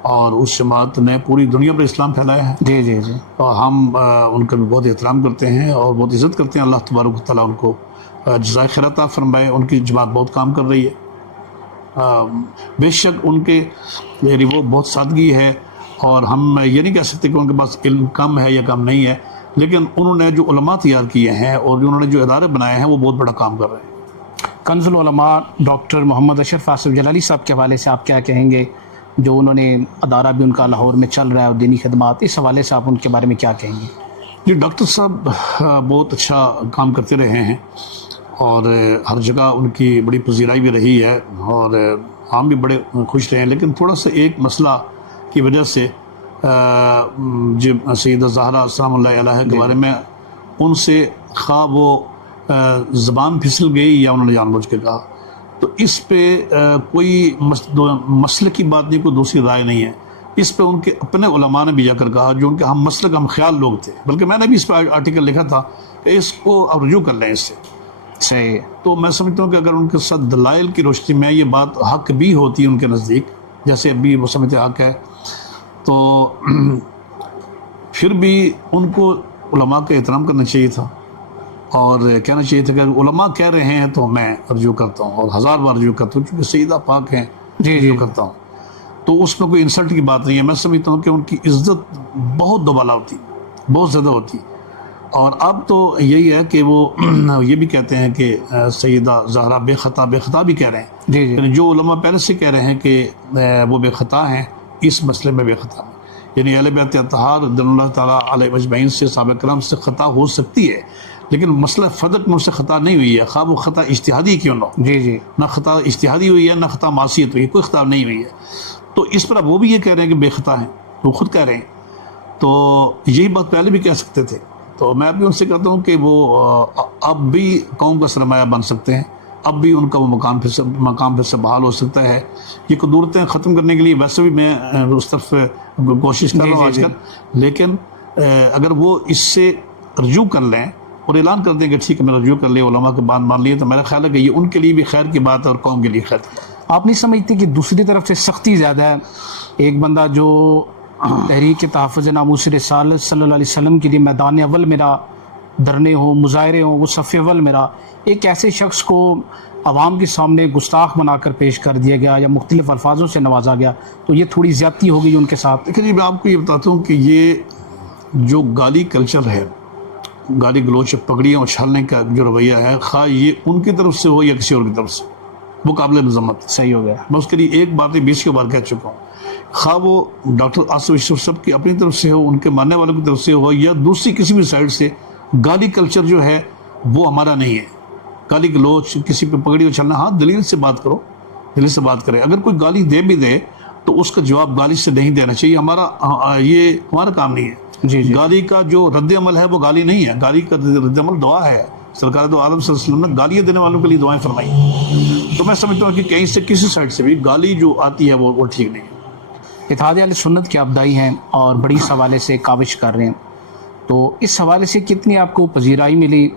اور اس جماعت نے پوری دنیا پر اسلام پھیلایا ہے. جی جی جی، اور ہم ان کا بھی بہت احترام کرتے ہیں اور بہت عزت کرتے ہیں. اللہ تبارک و تعالیٰ ان کو جزائے خیر عطا فرمائے. ان کی جماعت بہت کام کر رہی ہے. بے شک ان کے یعنی وہ بہت سادگی ہے، اور ہم یہ نہیں کہہ سکتے کہ ان کے پاس علم کم ہے یا کم نہیں ہے، لیکن انہوں نے جو علماء تیار کیے ہیں اور جو انہوں نے جو ادارے بنائے ہیں وہ بہت بڑا کام کر رہے ہیں. کنز العلماء ڈاکٹر محمد اشرف آصف جلالی صاحب کے حوالے سے آپ کیا کہیں گے؟ جو انہوں نے ادارہ بھی ان کا لاہور میں چل رہا ہے اور دینی خدمات، اس حوالے سے آپ ان کے بارے میں کیا کہیں گے؟ جی ڈاکٹر صاحب بہت اچھا کام کرتے رہے ہیں اور ہر جگہ ان کی بڑی پذیرائی بھی رہی ہے اور ہم بھی بڑے خوش رہے ہیں، لیکن تھوڑا سا ایک مسئلہ کی وجہ سے جب سیدہ زہرا السلام اللہ علیہ کے بارے میں ان سے خواہ وہ زبان پھسل گئی یا انہوں نے جان بوجھ کے کہا، تو اس پہ کوئی مسئلے کی بات نہیں، کوئی دوسری رائے نہیں ہے، اس پہ ان کے اپنے علماء نے بھی جا کر کہا جو ان کے ہم مسلک ہم خیال لوگ تھے، بلکہ میں نے بھی اس پہ آرٹیکل لکھا تھا کہ اس کو اب رجوع کر لیں اس سے. صحیح ہے. تو میں سمجھتا ہوں کہ اگر ان کے ساتھ دلائل کی روشنی میں یہ بات حق بھی ہوتی ہے ان کے نزدیک، جیسے ابھی وہ سمجھتے حق ہے، تو پھر بھی ان کو علماء کا احترام کرنا چاہیے تھا اور کہنا چاہیے تھا کہ علماء کہہ رہے ہیں تو میں رجوع کرتا ہوں اور 1000 بار رجوع کرتا ہوں، چونکہ سیدہ پاک ہیں رجوع کرتا ہوں. تو اس میں کوئی انسلٹ کی بات نہیں ہے. میں سمجھتا ہوں کہ ان کی عزت بہت دوبالا ہوتی، بہت زیادہ ہوتی. اور اب تو یہی ہے کہ وہ یہ بھی کہتے ہیں کہ سیدہ زہرا بے خطا بھی کہہ رہے ہیں. یعنی جو علماء پہلے سے کہہ رہے ہیں کہ وہ بے خطا ہیں، اس مسئلے میں بے خطا ہیں. یعنی اہل بیت اطہار رضوان اللہ تعالیٰ علیہ اجمعین سے صحابہ کرام سے خطا ہو سکتی ہے، لیکن مسئلہ فدق میں اس سے خطا نہیں ہوئی ہے، خواہ وہ خطا اجتہادی کیوں نہ ہو. نہ خطا اجتہادی ہوئی ہے نہ خطا معصیت ہوئی ہے، کوئی خطا نہیں ہوئی ہے. تو اس پر اب وہ بھی یہ کہہ رہے ہیں کہ بے خطا ہیں، وہ خود کہہ رہے ہیں. تو یہی بات پہلے بھی کہہ سکتے تھے. تو میں بھی ان سے کہتا ہوں کہ وہ اب بھی قوم کا سرمایہ بن سکتے ہیں، اب بھی ان کا وہ مقام پھر سے بحال ہو سکتا ہے. یہ قدورتیں ختم کرنے کے لیے ویسے بھی میں اس طرف کوشش کر رہا ہوں آج کل، لیکن اگر وہ اس سے رجوع کر لیں اور اعلان کر دیں کہ ٹھیک ہے میں رجوع کر لیا، علماء کی بات مان لیے، تو میرا خیال ہے کہ یہ ان کے لیے بھی خیر کی بات ہے اور قوم کے لیے خیر کی بات ہے. آپ نہیں سمجھتے کہ دوسری طرف سے سختی زیادہ ہے؟ ایک بندہ جو تحریک تحفظ ناموس رسالت صلی اللہ علیہ وسلم کے لیے میدان اول میرا دھرنے ہوں، مظاہرے ہوں، وہ صف اول میرا، ایک ایسے شخص کو عوام کے سامنے گستاخ بنا کر پیش کر دیا گیا یا مختلف الفاظوں سے نوازا گیا، تو یہ تھوڑی زیادتی ہو گئی ان کے ساتھ. دیکھیں جی، میں آپ کو یہ بتاتا ہوں کہ یہ جو گالی کلچر ہے، گالی گلوچ پگڑیاں اچھالنے کا جو رویہ ہے، خواہ یہ ان کی طرف سے ہو یا کسی اور کی طرف سے، وہ قابل مذمت. صحیح ہو گیا. میں اس کے لیے ایک بات 20 کے بار کہہ چکا ہوں، خواہ وہ ڈاکٹر آصف اشرف صاحب کی اپنی طرف سے ہو، ان کے ماننے والوں کی طرف سے ہو یا دوسری کسی بھی سائڈ سے، گالی کلچر جو ہے وہ ہمارا نہیں ہے. گالی گلوچ، کسی پہ پگڑی اچھالنا، ہاں دلیل سے بات کرو، دلیل سے بات کریں. اگر کوئی گالی دے بھی دے تو اس کا جواب گالی سے نہیں دینا چاہیے. یہ ہمارا کام نہیں ہے. گالی کا جو رد عمل ہے وہ گالی نہیں ہے، گالی کا رد عمل دعا ہے. سرکار دو عالم صلی اللہ علیہ وسلم نے گالیاں دینے والوں کے لیے دعائیں فرمائی. تو میں سمجھتا ہوں کہ کہیں سے کسی سائڈ سے بھی گالی جو آتی ہے وہ ٹھیک نہیں ہے. اتحاد اہل سنت کے ابدائی ہیں اور بڑی اس حوالے سے کاوش کر رہے ہیں، تو اس حوالے سے کتنی آپ کو پذیرائی ملی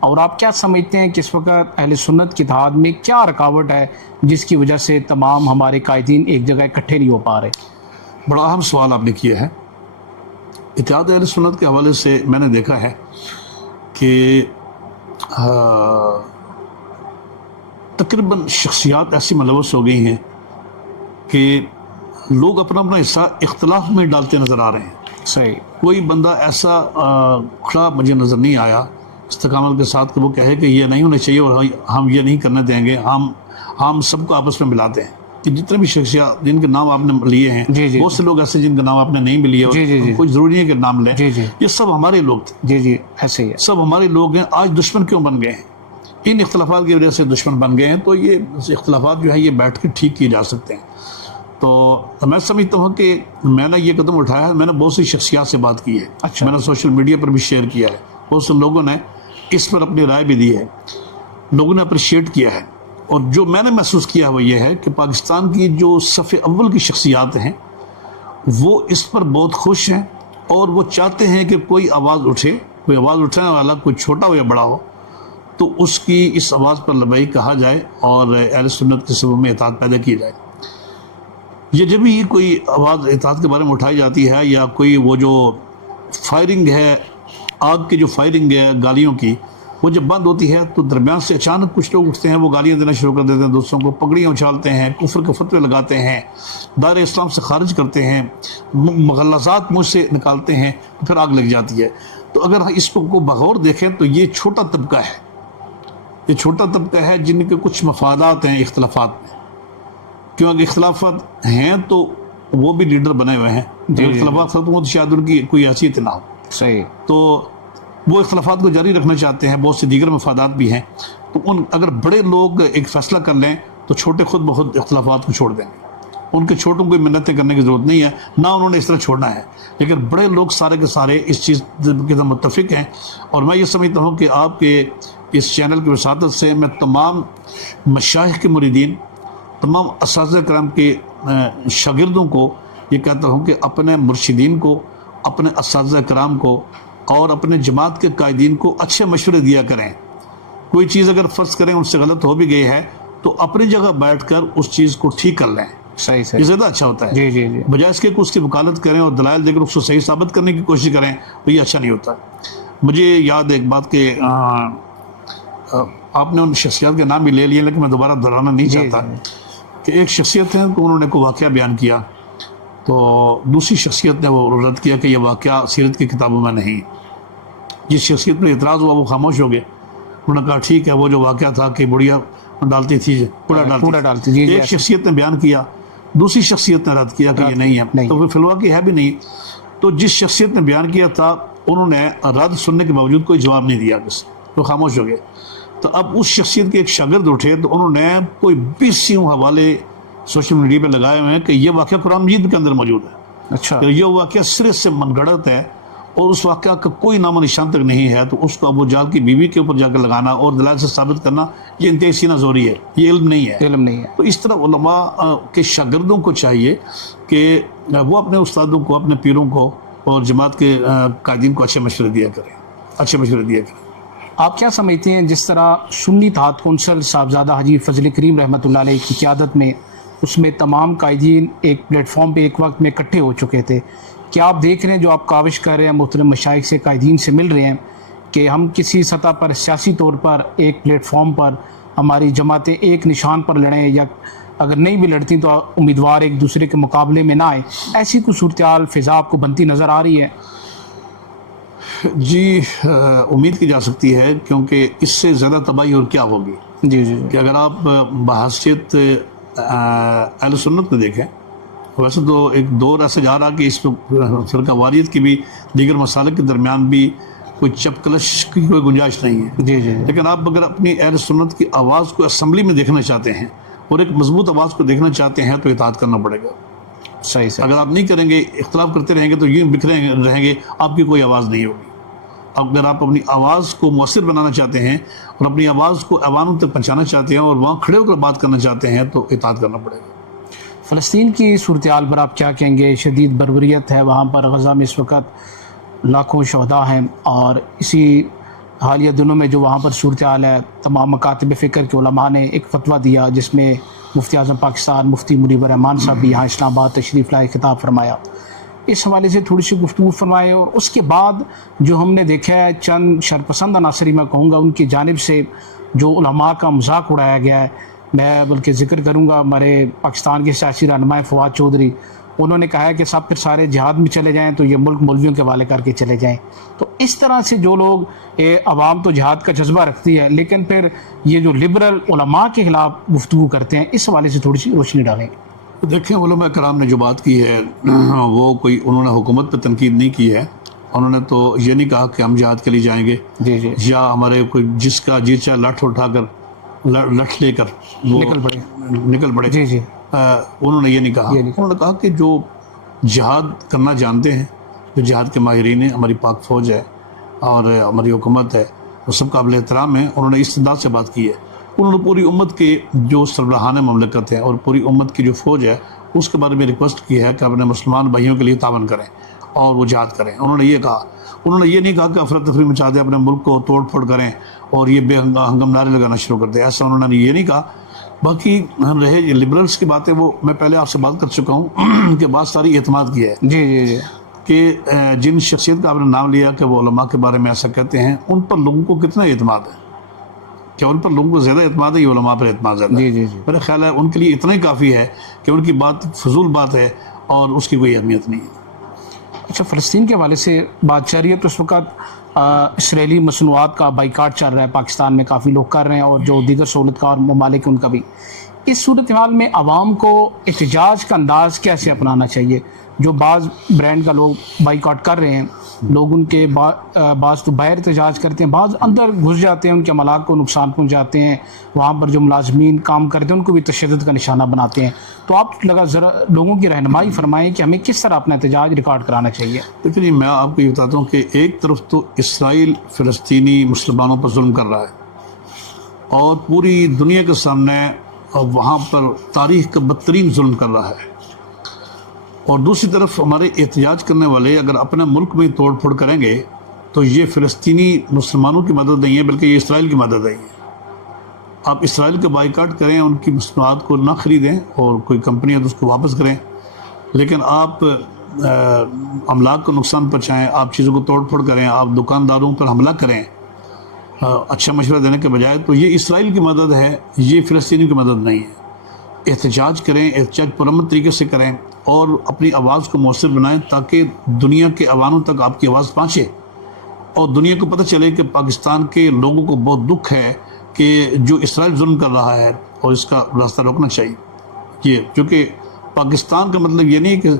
اور آپ کیا سمجھتے ہیں کہ اس وقت اہل سنت کے اتحاد میں کیا رکاوٹ ہے جس کی وجہ سے تمام ہمارے قائدین ایک جگہ اکٹھے نہیں ہو پا رہے؟ بڑا اہم سوال آپ نے کیا ہے. اتحاد اہل سنت کے حوالے سے میں نے دیکھا ہے کہ تقریباً شخصیات ایسی ملوث ہو گئی ہیں کہ لوگ اپنا حصہ اختلاف میں ڈالتے نظر آ رہے ہیں. صحیح. کوئی بندہ ایسا کھڑا مجھے نظر نہیں آیا استقامت کے ساتھ کہ وہ کہے کہ یہ نہیں ہونا چاہیے اور ہم یہ نہیں کرنے دیں گے. ہم سب کو آپس میں ملاتے ہیں. کہ جتنے بھی شخصیات جن کے نام آپ نے لیے ہیں، بہت سے لوگ ایسے جن کا نام آپ نے نہیں بھی لیے، کوئی ضروری نہیں کہ نام لیں، یہ سب ہمارے لوگ تھے. ایسے ہی ہے. سب ہمارے لوگ ہیں. آج دشمن کیوں بن گئے ہیں؟ ان اختلافات کی وجہ سے دشمن بن گئے ہیں. تو یہ اختلافات جو ہے یہ بیٹھ کے ٹھیک کیے جا سکتے ہیں. تو میں سمجھتا ہوں کہ میں نے یہ قدم اٹھایا ہے. میں نے بہت سی شخصیات سے بات کی ہے. میں نے سوشل میڈیا پر بھی شیئر کیا ہے. بہت سے لوگوں نے اس پر اپنی رائے بھی دی ہے، لوگوں نے اپریشیٹ کیا ہے. اور جو میں نے محسوس کیا وہ یہ ہے کہ پاکستان کی جو صف اول کی شخصیات ہیں وہ اس پر بہت خوش ہیں اور وہ چاہتے ہیں کہ کوئی آواز اٹھے، کوئی آواز اٹھانے والا، کوئی چھوٹا ہو یا بڑا ہو، تو اس کی اس آواز پر لبیک کہا جائے اور اہل سنت کے صفوں میں اطاعت پیدا کی جائے. یہ جب بھی کوئی آواز اطاعت کے بارے میں اٹھائی جاتی ہے یا کوئی وہ جو فائرنگ ہے، آگ کی جو فائرنگ ہے گالیوں کی، وہ جب بند ہوتی ہے تو درمیان سے اچانک کچھ لوگ اٹھتے ہیں، وہ گالیاں دینا شروع کر دیتے ہیں، دوسروں کو پگڑیاں اچھالتے ہیں، کفر کے فتوے لگاتے ہیں، دائرہ اسلام سے خارج کرتے ہیں، مغلظات منہ سے نکالتے ہیں، پھر آگ لگ جاتی ہے. تو اگر اس کو بغور دیکھیں تو یہ چھوٹا طبقہ ہے. یہ چھوٹا طبقہ ہے جن کے کچھ مفادات ہیں اختلافات میں. کیوں اگر اختلافات ہیں تو وہ بھی لیڈر بنے ہوئے ہیں. اختلافات ختم ہو تو شاید ان کی کوئی حیثیت نہ ہو. صحیح. تو وہ اختلافات کو جاری رکھنا چاہتے ہیں، بہت سے دیگر مفادات بھی ہیں، تو اگر بڑے لوگ ایک فیصلہ کر لیں تو چھوٹے خود بخود اختلافات کو چھوڑ دیں گے. ان کے چھوٹوں کو منتیں کرنے کی ضرورت نہیں ہے، نہ انہوں نے اس طرح چھوڑنا ہے. لیکن بڑے لوگ سارے کے سارے اس چیز کے ساتھ متفق ہیں. اور میں یہ سمجھتا ہوں کہ آپ کے اس چینل کی وساطت سے میں تمام مشائخ کے مریدین، تمام اساتذہ کرام کے شاگردوں کو یہ کہتا ہوں کہ اپنے مرشدین کو، اپنے اساتذہ کرام کو اور اپنے جماعت کے قائدین کو اچھے مشورے دیا کریں. کوئی چیز اگر فرض کریں ان سے غلط ہو بھی گئی ہے تو اپنی جگہ بیٹھ کر اس چیز کو ٹھیک کر لیں. صحیح یہ صحیح. زیادہ اچھا ہوتا ہے. جی جی جی. بجائے اس کے کہ اس کی وکالت کریں اور دلائل دے کر اس کو صحیح ثابت کرنے کی کوشش کریں تو یہ اچھا نہیں ہوتا. مجھے یاد ہے ایک بات کہ آپ نے ان شخصیات کے نام بھی لے لیے لیکن میں دوبارہ دہرانا نہیں چاہتا کہ ایک شخصیت ہے کہ انہوں نے کوئی واقعہ بیان کیا تو دوسری شخصیت نے وہ رد کیا کہ یہ واقعہ سیرت کی کتابوں میں نہیں. جس شخصیت پر اعتراض ہوا وہ خاموش ہو گئے. انہوں نے کہا ٹھیک ہے، وہ جو واقعہ تھا کہ بڑھیا ڈالتی تھی، کوڑا ڈالتی تھی. ایک شخصیت نے بیان کیا، دوسری شخصیت نے رد کیا کہ یہ نہیں ہے، تو فی الواقع ہے بھی نہیں. تو جس شخصیت نے بیان کیا تھا انہوں نے رد سننے کے باوجود کوئی جواب نہیں دیا، کسی تو خاموش ہو گئے. تو اب اس شخصیت کے ایک شاگرد اٹھے تو انہوں نے کوئی 20 حوالے سوشل میڈیا پہ لگائے ہوئے ہیں کہ یہ واقعہ قرآن مجید کے اندر موجود ہے. اچھا. یہ واقعہ سرے سے من گھڑت ہے اور اس واقعہ کا کوئی نام و نشان تک نہیں ہے، تو اس کو ابو جہل کی بیوی کے اوپر جا کر لگانا اور دلائل سے ثابت کرنا یہ انتہائی سینہ زوری ہے، یہ علم نہیں ہے. علم نہیں ہے. تو اس طرح علماء کے شاگردوں کو چاہیے کہ وہ اپنے استادوں کو، اپنے پیروں کو اور جماعت کے قائدین کو اچھے مشورے دیا کریں. آپ کیا سمجھتے ہیں جس طرح سنی اتحاد کونسل صاحبزادہ حاجی فضل کریم رحمۃ اللہ علیہ کی قیادت میں اس میں تمام قائدین ایک پلیٹ فارم پہ ایک وقت میں اکٹھے ہو چکے تھے، کیا آپ دیکھ رہے ہیں جو آپ کاوش کر رہے ہیں، مختلف مشائخ سے، قائدین سے مل رہے ہیں کہ ہم کسی سطح پر سیاسی طور پر ایک پلیٹ فارم پر ہماری جماعتیں ایک نشان پر لڑیں، یا اگر نہیں بھی لڑتی تو امیدوار ایک دوسرے کے مقابلے میں نہ آئے، ایسی کوئی صورتحال فضا آپ کو بنتی نظر آ رہی ہے؟ جی امید کی جا سکتی ہے، کیونکہ اس سے زیادہ تباہی اور کیا ہوگی. جی جی. کہ اگر آپ بحثیت اہل سنت میں دیکھیں، ویسے تو ایک دور ایسے جا رہا کہ اس میں فرقہ واریت کی بھی، دیگر مسالک کے درمیان بھی کوئی چپکلش کی کوئی گنجائش نہیں ہے. جی جی. لیکن آپ اگر اپنی اہل سنت کی آواز کو اسمبلی میں دیکھنا چاہتے ہیں اور ایک مضبوط آواز کو دیکھنا چاہتے ہیں تو اطاعت کرنا پڑے گا. صحیح صحیح. اگر آپ نہیں کریں گے، اختلاف کرتے رہیں گے تو یوں بکھرے رہیں گے، آپ کی کوئی آواز نہیں ہوگی. اگر آپ اپنی آواز کو مؤثر بنانا چاہتے ہیں اور اپنی آواز کو عوام تک پہنچانا چاہتے ہیں اور وہاں کھڑے ہو کر بات کرنا چاہتے ہیں تو اطاعت کرنا پڑے گا. فلسطین کی صورتحال پر آپ کیا کہیں گے؟ شدید بربریت ہے وہاں پر، غزہ میں اس وقت لاکھوں شہداء ہیں، اور اسی حالیہ دنوں میں جو وہاں پر صورتحال ہے، تمام مکاتب فکر کے علماء نے ایک فتویٰ دیا جس میں مفتی اعظم پاکستان مفتی منیب الرحمان صاحب بھی یہاں اسلام آباد تشریف لائے، خطاب فرمایا. اس حوالے سے تھوڑی سی گفتگو فرمائے. اور اس کے بعد جو ہم نے دیکھا ہے چند شرپسند عناصری میں کہوں گا ان کی جانب سے جو علماء کا مذاق اڑایا گیا ہے، میں بلکہ ذکر کروں گا ہمارے پاکستان کے سیاسی رہنما فواد چودھری، انہوں نے کہا ہے کہ سب پھر سارے جہاد میں چلے جائیں تو یہ ملک مولویوں کے حوالے کر کے چلے جائیں. تو اس طرح سے جو لوگ عوام تو جہاد کا جذبہ رکھتی ہے لیکن پھر یہ جو لبرل علماء کے خلاف گفتگو کرتے ہیں، اس حوالے سے تھوڑی سی روشنی ڈالیں. دیکھیں علماء کرام نے جو بات کی ہے وہ کوئی انہوں نے حکومت پہ تنقید نہیں کی ہے. انہوں نے تو یہ نہیں کہا کہ ہم جہاد کے لیے جائیں گے، جی جی، یا ہمارے کوئی جس کا جی چاہے لٹھ اٹھا کر لٹھ لے کر وہ نکل پڑے. جی جی. انہوں نے یہ نہیں کہا. انہوں نے کہا کہ جو جہاد کرنا جانتے ہیں، جو جہاد کے ماہرین ہیں، ہماری پاک فوج ہے اور ہماری حکومت ہے، وہ سب قابل احترام ہیں. انہوں نے استداد سے بات کی ہے. انہوں نے پوری امت کے جو سربراہان مملکت ہیں اور پوری امت کی جو فوج ہے اس کے بارے میں ریکویسٹ کی ہے کہ اپنے مسلمان بھائیوں کے لیے تعاون کریں اور وہ جہاد کریں. انہوں نے یہ کہا. انہوں نے یہ نہیں کہا کہ افراتفری مچا دیں، اپنے ملک کو توڑ پھوڑ کریں اور یہ بے ہنگم نعرے لگانا شروع کر دیں، ایسا انہوں نے یہ نہیں کہا. باقی ہم رہے یہ لبرلس کی باتیں، وہ میں پہلے آپ سے بات کر چکا ہوں کہ بات ساری اعتماد کی ہے. جی جی جی. کہ جن شخصیت کا آپ نے نام لیا کہ وہ علماء کے بارے میں ایسا کہتے ہیں، ان پر لوگوں کو کتنا اعتماد ہے؟ کیا ان پر لوگوں کو زیادہ اعتماد ہے یا علماء پر اعتماد زیادہ ہے؟ جی جی جی. میرا خیال ہے ان کے لیے اتنا ہی کافی ہے کہ ان کی بات فضول بات ہے اور اس کی کوئی اہمیت نہیں ہے. اچھا، فلسطین کے حوالے سے بات چل رہی ہے تو اس وقت اسرائیلی مصنوعات کا بائیکاٹ چل رہا ہے پاکستان میں، کافی لوگ کر رہے ہیں اور جو دیگر سہولت کار ممالک ان کا بھی. اس صورتحال میں عوام کو احتجاج کا انداز کیسے اپنانا چاہیے؟ جو بعض برانڈ کا لوگ بائیکاٹ کر رہے ہیں، لوگ ان کے بعض تو باہر احتجاج کرتے ہیں، بعض اندر گھس جاتے ہیں، ان کے عملات کو نقصان پہنچاتے ہیں، وہاں پر جو ملازمین کام کرتے ہیں ان کو بھی تشدد کا نشانہ بناتے ہیں. تو آپ ذرا لوگوں کی رہنمائی فرمائیں کہ ہمیں کس طرح اپنا احتجاج ریکارڈ کرانا چاہیے. دیکھیے میں آپ کو یہ بتاتا ہوں کہ ایک طرف تو اسرائیل فلسطینی مسلمانوں پر ظلم کر رہا ہے اور پوری دنیا کے سامنے وہاں پر تاریخ کا بدترین ظلم کر رہا ہے، اور دوسری طرف ہمارے احتجاج کرنے والے اگر اپنے ملک میں توڑ پھوڑ کریں گے تو یہ فلسطینی مسلمانوں کی مدد نہیں ہے بلکہ یہ اسرائیل کی مدد ہے. آپ اسرائیل کے بائیکاٹ کریں، ان کی مصنوعات کو نہ خریدیں اور کوئی کمپنی ہے تو اس کو واپس کریں، لیکن آپ املاک کو نقصان پہنچائیں، آپ چیزوں کو توڑ پھوڑ کریں، آپ دکانداروں پر حملہ کریں اچھا مشورہ دینے کے بجائے، تو یہ اسرائیل کی مدد ہے، یہ فلسطینی کی مدد نہیں ہے. احتجاج کریں، احتجاج پرامن طریقے سے کریں اور اپنی آواز کو مؤثر بنائیں تاکہ دنیا کے عواموں تک آپ کی آواز پہنچے اور دنیا کو پتہ چلے کہ پاکستان کے لوگوں کو بہت دکھ ہے کہ جو اسرائیل ظلم کر رہا ہے اور اس کا راستہ روکنا چاہیے. یہ چونکہ پاکستان کا مطلب یہ نہیں کہ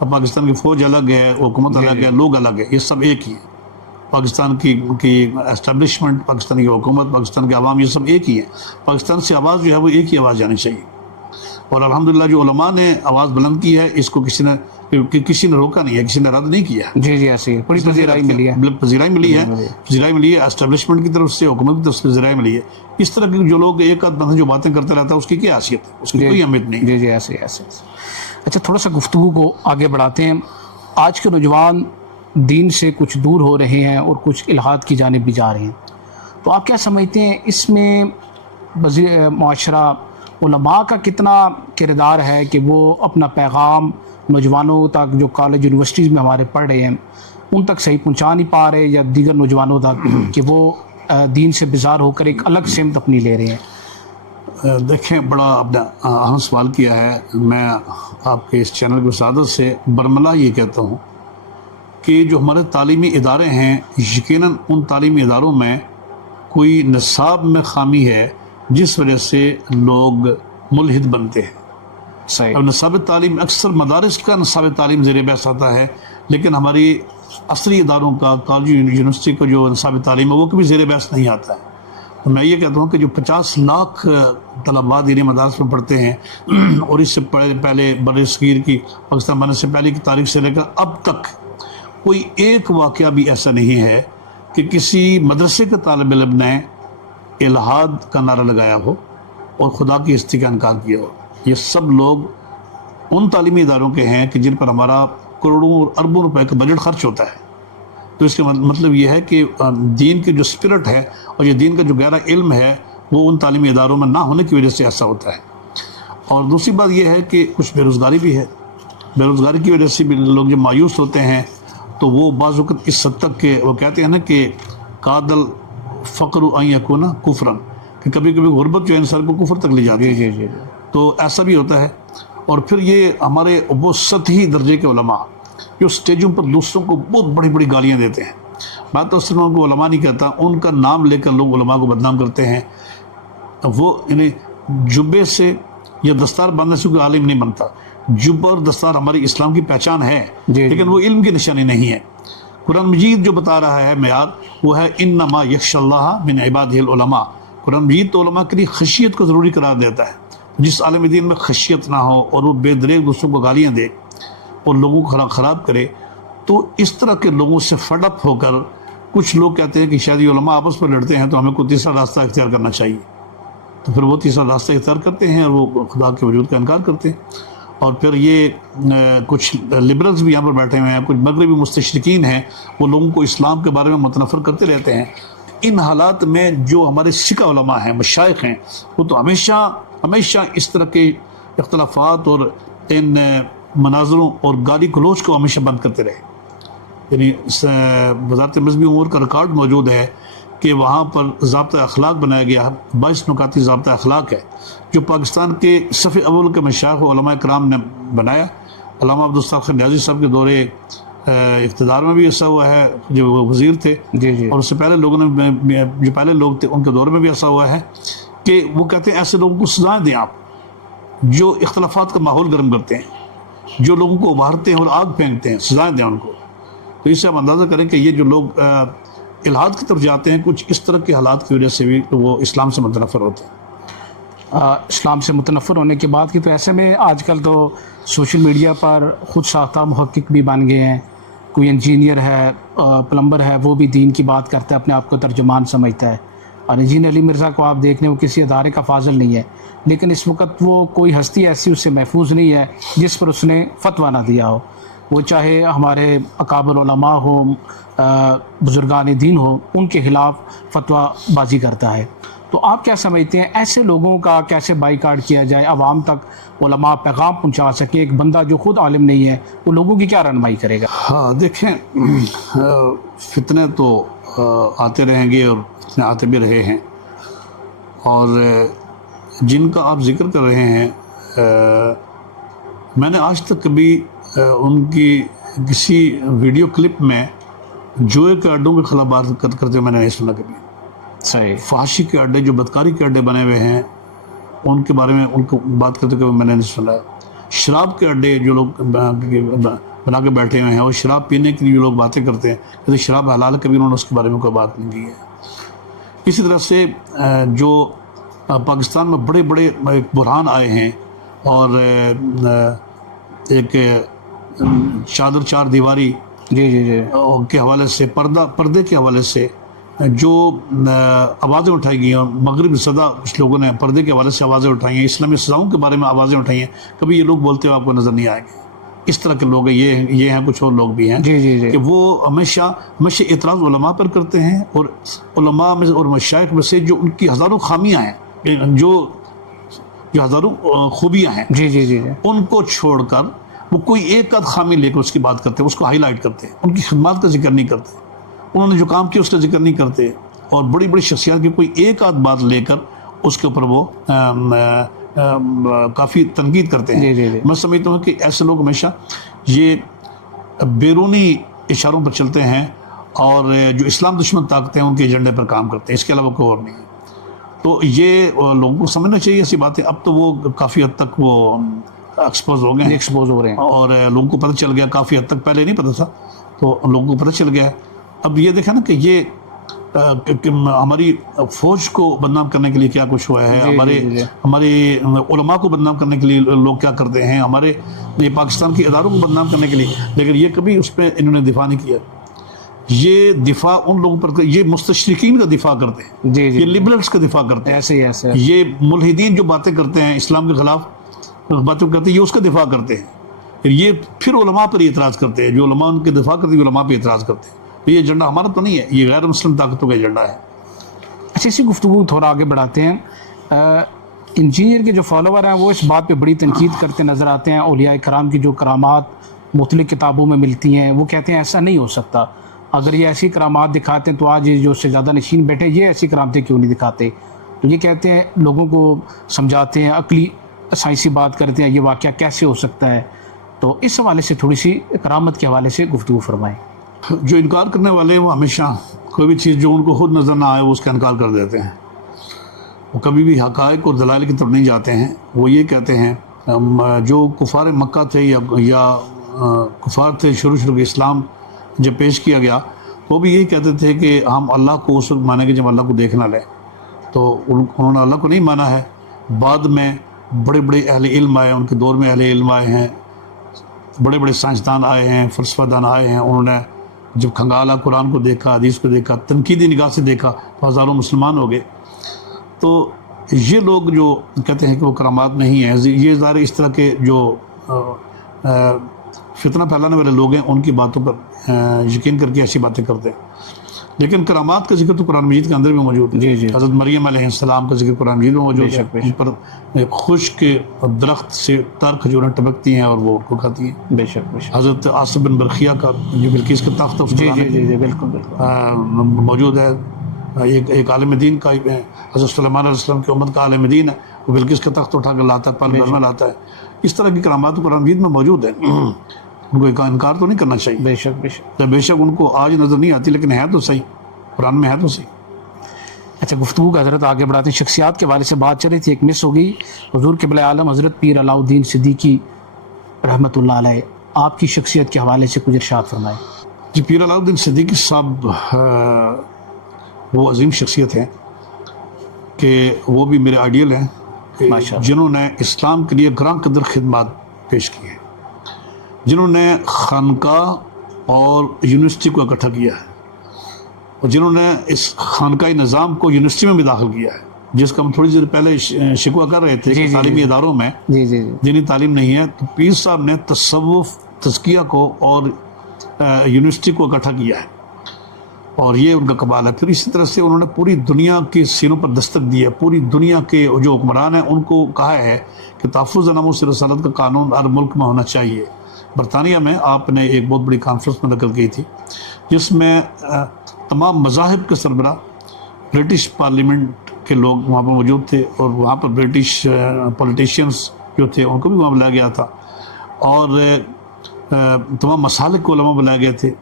پاکستان کی فوج الگ ہے، حکومت الگ ہے، لوگ الگ ہے، یہ سب ایک ہی ہے. پاکستان کی اسٹیبلشمنٹ، پاکستان کی حکومت، پاکستان کے عوام، یہ سب ایک ہی ہے. پاکستان سے آواز جو ہے وہ ایک ہی آواز جانی چاہیے، اور الحمدللہ جو علماء نے آواز بلند کی ہے اس کو کسی نے روکا نہیں ہے، کسی نے رد نہیں کیا. جی ایسے ہی بڑی پذیرائی ملی ہے، پذیرائی ملی ہے اسٹیبلشمنٹ کی طرف سے، حکومت کی طرف سے پذیرائی ملی ہے. اس طرح کے جو لوگ ایک آدھ بندہ جو باتیں کرتے رہتا ہے اس کی کیا حیثیت ہے، اس کی کوئی اہمیت نہیں. جی ایسے. اچھا تھوڑا سا گفتگو کو آگے بڑھاتے ہیں. آج کے نوجوان دین سے کچھ دور ہو رہے ہیں اور کچھ الحاد کی جانب بھی جا رہے ہیں، تو آپ کیا سمجھتے ہیں اس میں معاشرہ علماء کا کتنا کردار ہے کہ وہ اپنا پیغام نوجوانوں تک جو کالج یونیورسٹیز میں ہمارے پڑھ رہے ہیں ان تک صحیح پہنچا نہیں پا رہے، یا دیگر نوجوانوں تک کہ وہ دین سے بیزار ہو کر ایک الگ سمت اپنی لے رہے ہیں؟ دیکھیں بڑا آپ نے اہم سوال کیا ہے. میں آپ کے اس چینل کی وسادت سے برملا یہ کہتا ہوں کہ جو ہمارے تعلیمی ادارے ہیں یقیناً ان تعلیمی اداروں میں کوئی نصاب میں خامی ہے جس وجہ سے لوگ ملحد بنتے ہیں. صحیح. اب نصاب تعلیم اکثر مدارس کا نصاب تعلیم زیر بحث آتا ہے، لیکن ہماری عصری اداروں کا، کالج یونیورسٹی کا جو نصاب تعلیم ہے وہ کبھی زیر بحث نہیں آتا ہے. تو میں یہ کہتا ہوں کہ جو 50 لاکھ طلباء دینی مدارس میں پڑھتے ہیں اور اس سے پہلے بر صغیر کی پاکستان بننے سے پہلے کی تاریخ سے لے کر اب تک کوئی ایک واقعہ بھی ایسا نہیں ہے کہ کسی مدرسے کے طالب علم نے الحاد کا نعرہ لگایا ہو اور خدا کی ہستی کا انکار کیا ہو. یہ سب لوگ ان تعلیمی اداروں کے ہیں کہ جن پر ہمارا کروڑوں اور اربوں روپے کا بجٹ خرچ ہوتا ہے. تو اس کا مطلب یہ ہے کہ دین کی جو اسپرٹ ہے اور یہ دین کا جو گہرا علم ہے وہ ان تعلیمی اداروں میں نہ ہونے کی وجہ سے ایسا ہوتا ہے. اور دوسری بات یہ ہے کہ کچھ بے روزگاری بھی ہے. بے روزگاری کی وجہ سے بھی لوگ جب مایوس ہوتے ہیں تو وہ بعض وقت اس حد تک کہ وہ کہتے ہیں نا کہ قادل فقر ان یکون کفرن، کہ کبھی کبھی غربت جو ہے انسان کو کفر تک لے جاتی ہے. جی. تو ایسا بھی ہوتا ہے. اور پھر یہ ہمارے وہ سطحی درجے کے علماء جو اسٹیجوں پر دوسروں کو بہت بڑی بڑی گالیاں دیتے ہیں. میں تو صرف ان کو علماء نہیں کہتا، ان کا نام لے کر لوگ علماء کو بدنام کرتے ہیں. وہ یعنی جبے سے یا دستار باندھنے سے کوئی عالم نہیں بنتا. جبہ اور دستار ہماری اسلام کی پہچان ہے، لیکن وہ علم کی نشانی نہیں ہے. قرآن مجید جو بتا رہا ہے معیار وہ ہے انما یخشی اللہ من عبادہ العلماء. قرآن مجید تو علماء کے لیے خشیت کو ضروری قرار دیتا ہے. جس عالم دین میں خشیت نہ ہو اور وہ بے دریغ دوسروں کو گالیاں دے اور لوگوں کو خراب کرے، تو اس طرح کے لوگوں سے فڈ اپ ہو کر کچھ لوگ کہتے ہیں کہ شاید یہ علماء آپس میں لڑتے ہیں تو ہمیں کوئی تیسرا راستہ اختیار کرنا چاہیے. تو پھر وہ تیسرا راستہ اختیار کرتے ہیں اور وہ خدا کے وجود کا انکار کرتے ہیں. اور پھر یہ کچھ لبرلز بھی یہاں پر بیٹھے ہوئے ہیں، کچھ مغربی مستشرقین ہیں، وہ لوگوں کو اسلام کے بارے میں متنفر کرتے رہتے ہیں. ان حالات میں جو ہمارے سکہ علماء ہیں، مشائخ ہیں، وہ تو ہمیشہ اس طرح کے اختلافات اور ان مناظروں اور گالی گلوچ کو ہمیشہ بند کرتے رہے. یعنی وزارت مذہبی امور کا ریکارڈ موجود ہے کہ وہاں پر ضابطہ اخلاق بنایا گیا. 22 نکاتی ضابطہ اخلاق ہے جو پاکستان کے صف اول کے مشائخ و علماء کرام نے بنایا. علامہ عبدالستار نیازی صاحب کے دورے اقتدار میں بھی ایسا ہوا ہے، جو وہ وزیر تھے. اور اس سے پہلے لوگوں نے جو پہلے لوگ تھے ان کے دور میں بھی ایسا ہوا ہے کہ وہ کہتے ہیں ایسے لوگوں کو سزائیں دیں آپ جو اختلافات کا ماحول گرم کرتے ہیں، جو لوگوں کو ابھارتے ہیں اور آگ پھینکتے ہیں، سزائیں دیں ان کو. تو اس سے ہم اندازہ کریں کہ یہ جو لوگ الحاد کی طرف جاتے ہیں، کچھ اس طرح کے حالات کی وجہ سے بھی وہ اسلام سے متنفر ہوتے ہیں. اسلام سے متنفر ہونے کے بعد کی تو ایسے میں آج کل تو سوشل میڈیا پر خود ساختہ محقق بھی بن گئے ہیں. کوئی انجینئر ہے، پلمبر ہے، وہ بھی دین کی بات کرتا ہے، اپنے آپ کو ترجمان سمجھتا ہے. اور انجینئر علی مرزا کو آپ دیکھ لیں، وہ کسی ادارے کا فاضل نہیں ہے، لیکن اس وقت وہ کوئی ہستی ایسی اس سے محفوظ نہیں ہے جس پر اس نے فتویٰ نہ دیا ہو. وہ چاہے ہمارے اکابر علماء ہوں، بزرگان دین ہوں، ان کے خلاف فتویٰ بازی کرتا ہے. تو آپ کیا سمجھتے ہیں ایسے لوگوں کا کیسے بائیکاٹ کیا جائے، عوام تک علماء پیغام پہنچا سکے؟ ایک بندہ جو خود عالم نہیں ہے وہ لوگوں کی کیا رہنمائی کرے گا؟ ہاں دیکھیں، فتنے تو آتے رہیں گے اور فتنے آتے بھی رہے ہیں، اور جن کا آپ ذکر کر رہے ہیں میں نے آج تک کبھی ان کی کسی ویڈیو کلپ میں جوئے کے اڈوں کے خلاف بات کرتے ہوئے میں نے نہیں سنا کبھی. صحیح. فحاشی کے اڈے، جو بدکاری کے اڈے بنے ہوئے ہیں، ان کے بارے میں ان کو بات کرتے ہوئے میں نے نہیں سنا. شراب کے اڈے جو لوگ بنا کے بیٹھے ہوئے ہیں، اور شراب پینے کے لیے جو لوگ باتیں کرتے ہیں کہ شراب حلال ہے، کبھی انہوں نے اس کے بارے میں کوئی بات نہیں کی ہے. اسی طرح سے جو پاکستان میں بڑے بڑے بحران آئے ہیں، اور ایک چادر چار دیواری جی کے حوالے سے، پردے کے حوالے سے جو آوازیں اٹھائی گئی ہیں، مغرب صدا کچھ لوگوں نے پردے کے حوالے سے آوازیں اٹھائی ہیں، اسلامی سزاؤں کے بارے میں آوازیں اٹھائی ہیں، کبھی یہ لوگ بولتے ہوئے آپ کو نظر نہیں آئیں گے. اس طرح کے لوگ ہیں، یہ ہیں، کچھ اور لوگ بھی ہیں جی کہ وہ ہمیشہ اعتراض علماء پر کرتے ہیں، اور علماء میں اور مشائخ میں سے جو ان کی ہزاروں خامیاں ہیں، جو ہزاروں خوبیاں ہیں، جی ان کو چھوڑ کر وہ کوئی ایک آدھ خامی لے کر اس کی بات کرتے ہیں، اس کو ہائی لائٹ کرتے ہیں، ان کی خدمات کا ذکر نہیں کرتے، انہوں نے جو کام کیا اس کا ذکر نہیں کرتے، اور بڑی بڑی شخصیات کی کوئی ایک آدھ بات لے کر اس کے اوپر وہ کافی تنقید کرتے ہیں. جی. میں سمجھتا ہوں کہ ایسے لوگ ہمیشہ یہ بیرونی اشاروں پر چلتے ہیں، اور جو اسلام دشمن طاقتیں ہیں ان کے ایجنڈے پر کام کرتے ہیں، اس کے علاوہ کوئی اور نہیں ہے. تو یہ لوگوں کو سمجھنا چاہیے ایسی باتیں. اب تو وہ کافی حد تک وہ ایکسپوز ہو گئے ہیں، ایکسپوز ہو رہے ہیں، اور لوگوں کو پتہ چل گیا. کافی حد تک پہلے نہیں پتہ تھا، تو لوگوں کو پتہ چل گیا. اب یہ دیکھیں نا کہ یہ ہماری فوج کو بدنام کرنے کے لیے کیا کچھ ہوا ہے، ہمارے علماء کو بدنام کرنے کے لیے لوگ کیا کرتے ہیں، ہمارے پاکستان کے اداروں کو بدنام کرنے کے لیے، لیکن یہ کبھی اس پہ انہوں نے دفاع نہیں کیا. یہ دفاع ان لوگوں پر، یہ مستشرقین کا دفاع کرتے ہیں، یہ لبرلز کا دفاع کرتے ہیں، ایسے یہ ملحدین جو باتیں کرتے ہیں اسلام کے خلاف باتیں کرتے ہیں، یہ اس کا دفاع کرتے ہیں. یہ پھر علماء پر اعتراض کرتے ہیں، جو علماء ان کے دفاع کرتے ہیں علماء پہ اعتراض کرتے ہیں. تو یہ ایجنڈا ہمارا تو نہیں ہے، یہ غیر مسلم طاقتوں کا ایجنڈا ہے. اچھا، اسی گفتگو تھوڑا آگے بڑھاتے ہیں. انجینئر کے جو فالوور ہیں وہ اس بات پہ بڑی تنقید کرتے نظر آتے ہیں. اولیاء کرام کی جو کرامات مختلف کتابوں میں ملتی ہیں، وہ کہتے ہیں ایسا نہیں ہو سکتا. اگر یہ ایسی کرامات دکھاتے ہیں تو آج یہ جو سجادہ نشین بیٹھے یہ ایسی کرامتیں کیوں نہیں دکھاتے؟ تو یہ کہتے ہیں، لوگوں کو سمجھاتے ہیں، عقلی سائنسی بات کرتے ہیں، یہ واقعہ کیسے ہو سکتا ہے. تو اس حوالے سے تھوڑی سی کرامت کے حوالے سے گفتگو فرمائیں. جو انکار کرنے والے ہیں وہ ہمیشہ کوئی بھی چیز جو ان کو خود نظر نہ آئے وہ اس کا انکار کر دیتے ہیں. وہ کبھی بھی حقائق اور دلائل کی طرف نہیں جاتے ہیں. وہ یہ کہتے ہیں، جو کفار مکہ تھے یا کفار تھے شروع کے اسلام جب پیش کیا گیا، وہ بھی یہی کہتے تھے کہ ہم اللہ کو اس وقت مانیں گے جب اللہ کو دیکھنا لیں. تو انہوں نے اللہ کو نہیں مانا ہے. بعد میں بڑے بڑے اہل علم آئے، ان کے دور میں اہل علم آئے ہیں، بڑے بڑے سائنسدان آئے ہیں، فلسفہ دان آئے ہیں. انہوں نے جب کھنگالا، قرآن کو دیکھا، حدیث کو دیکھا، تنقیدی نگاہ سے دیکھا، تو ہزاروں مسلمان ہو گئے. تو یہ لوگ جو کہتے ہیں کہ وہ کرامات نہیں ہیں، یہ ظاہر اس طرح کے جو فتنہ پھیلانے والے لوگ ہیں ان کی باتوں پر یقین کر کے ایسی باتیں کرتے ہیں. لیکن کرامات کا ذکر تو قرآن مجید کے اندر بھی موجود ہے. حضرت مریم علیہ السلام کا ذکر قرآن مجید میں موجود ہے. ان پر خشک درخت سے تر کھجوریں ٹپکتی ہیں اور وہ ان کو کھاتی ہیں. بے شک. حضرت آصف بن برخیہ کا جو بلقیس کا تخت بالکل موجود ہے. ایک عالم دین کا حضرت سلیمان علیہ السلام کی امت کا عالم دین ہے، وہ بلقیس کا تخت اٹھا کر لاتا ہے، پل بھر میں لاتا ہے. اس طرح کی کرامات قرآن مجید میں موجود ہے. ان کو انکار تو نہیں کرنا چاہیے. بے شک ان کو آج نظر نہیں آتی، لیکن ہے تو صحیح، قرآن میں ہے تو صحیح. اچھا گفتگو کا حضرت آگے بڑھاتے ہیں. شخصیات کے حوالے سے بات چل رہی تھی, ایک مس ہو گئی. حضور قبلہ عالم حضرت پیر علاؤ الدین صدیقی رحمۃ اللہ علیہ, آپ کی شخصیت کے حوالے سے کچھ ارشاد فرمائیں. جی, پیر علاؤ الدین صدیقی صاحب وہ عظیم شخصیت ہیں کہ وہ بھی میرے آئیڈیل ہیں, ماشاء اللہ. جنہوں نے اسلام کے لیے گراں قدر خدمات پیش کی ہیں, جنہوں نے خانقاہ اور یونیورسٹی کو اکٹھا کیا ہے, اور جنہوں نے اس خانقاہی نظام کو یونیورسٹی میں بھی داخل کیا ہے, جس کا ہم تھوڑی دیر پہلے شکوہ کر رہے تھے کہ تعلیمی اداروں میں جی جی جی دینی تعلیم نہیں ہے. تو پیر صاحب نے تصوف, تزکیہ کو اور یونیورسٹی کو اکٹھا کیا ہے, اور یہ ان کا کمال ہے. پھر اسی طرح سے انہوں نے پوری دنیا کے سینوں پر دستک دی ہے. پوری دنیا کے جو حکمران ہیں ان کو کہا ہے کہ تحفظ ناموس رسالت کا قانون ہر ملک میں ہونا چاہیے. برطانیہ میں آپ نے ایک بہت بڑی کانفرنس میں نقل کی تھی, جس میں تمام مذاہب کے سربراہ, برٹش پارلیمنٹ کے لوگ وہاں پر موجود تھے, اور وہاں پر برٹش پولیٹیشینس جو تھے ان کو بھی وہاں بلایا گیا تھا, اور تمام مسالک کے علماء بلائے گئے تھے,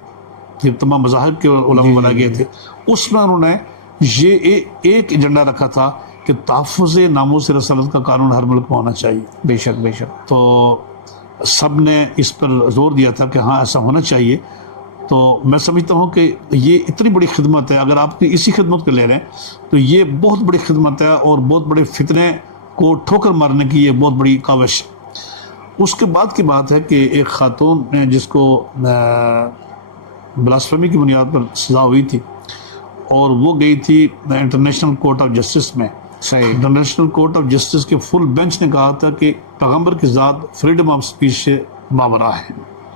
یہ تمام مذاہب کے علماء بلائے گئے تھے. اس میں انہوں نے یہ ایک ایجنڈا رکھا تھا کہ تحفظ ناموس رسالت کا قانون ہر ملک میں ہونا چاہیے. بے شک بے شک. تو سب نے اس پر زور دیا تھا کہ ہاں ایسا ہونا چاہیے. تو میں سمجھتا ہوں کہ یہ اتنی بڑی خدمت ہے, اگر آپ اسی خدمت کو لے رہے ہیں تو یہ بہت بڑی خدمت ہے, اور بہت بڑے فتنے کو ٹھوکر مارنے کی یہ بہت بڑی کاوش. اس کے بعد کی بات ہے کہ ایک خاتون نے جس کو بلاسفیمی کی بنیاد پر سزا ہوئی تھی, اور وہ گئی تھی انٹرنیشنل کورٹ آف جسٹس میں. صحیح. انٹرنیشنل کورٹ آف جسٹس کے فل بینچ نے کہا تھا کہ پیغمبر کی ذات فریڈم آف اسپیچ سے مابرا ہے.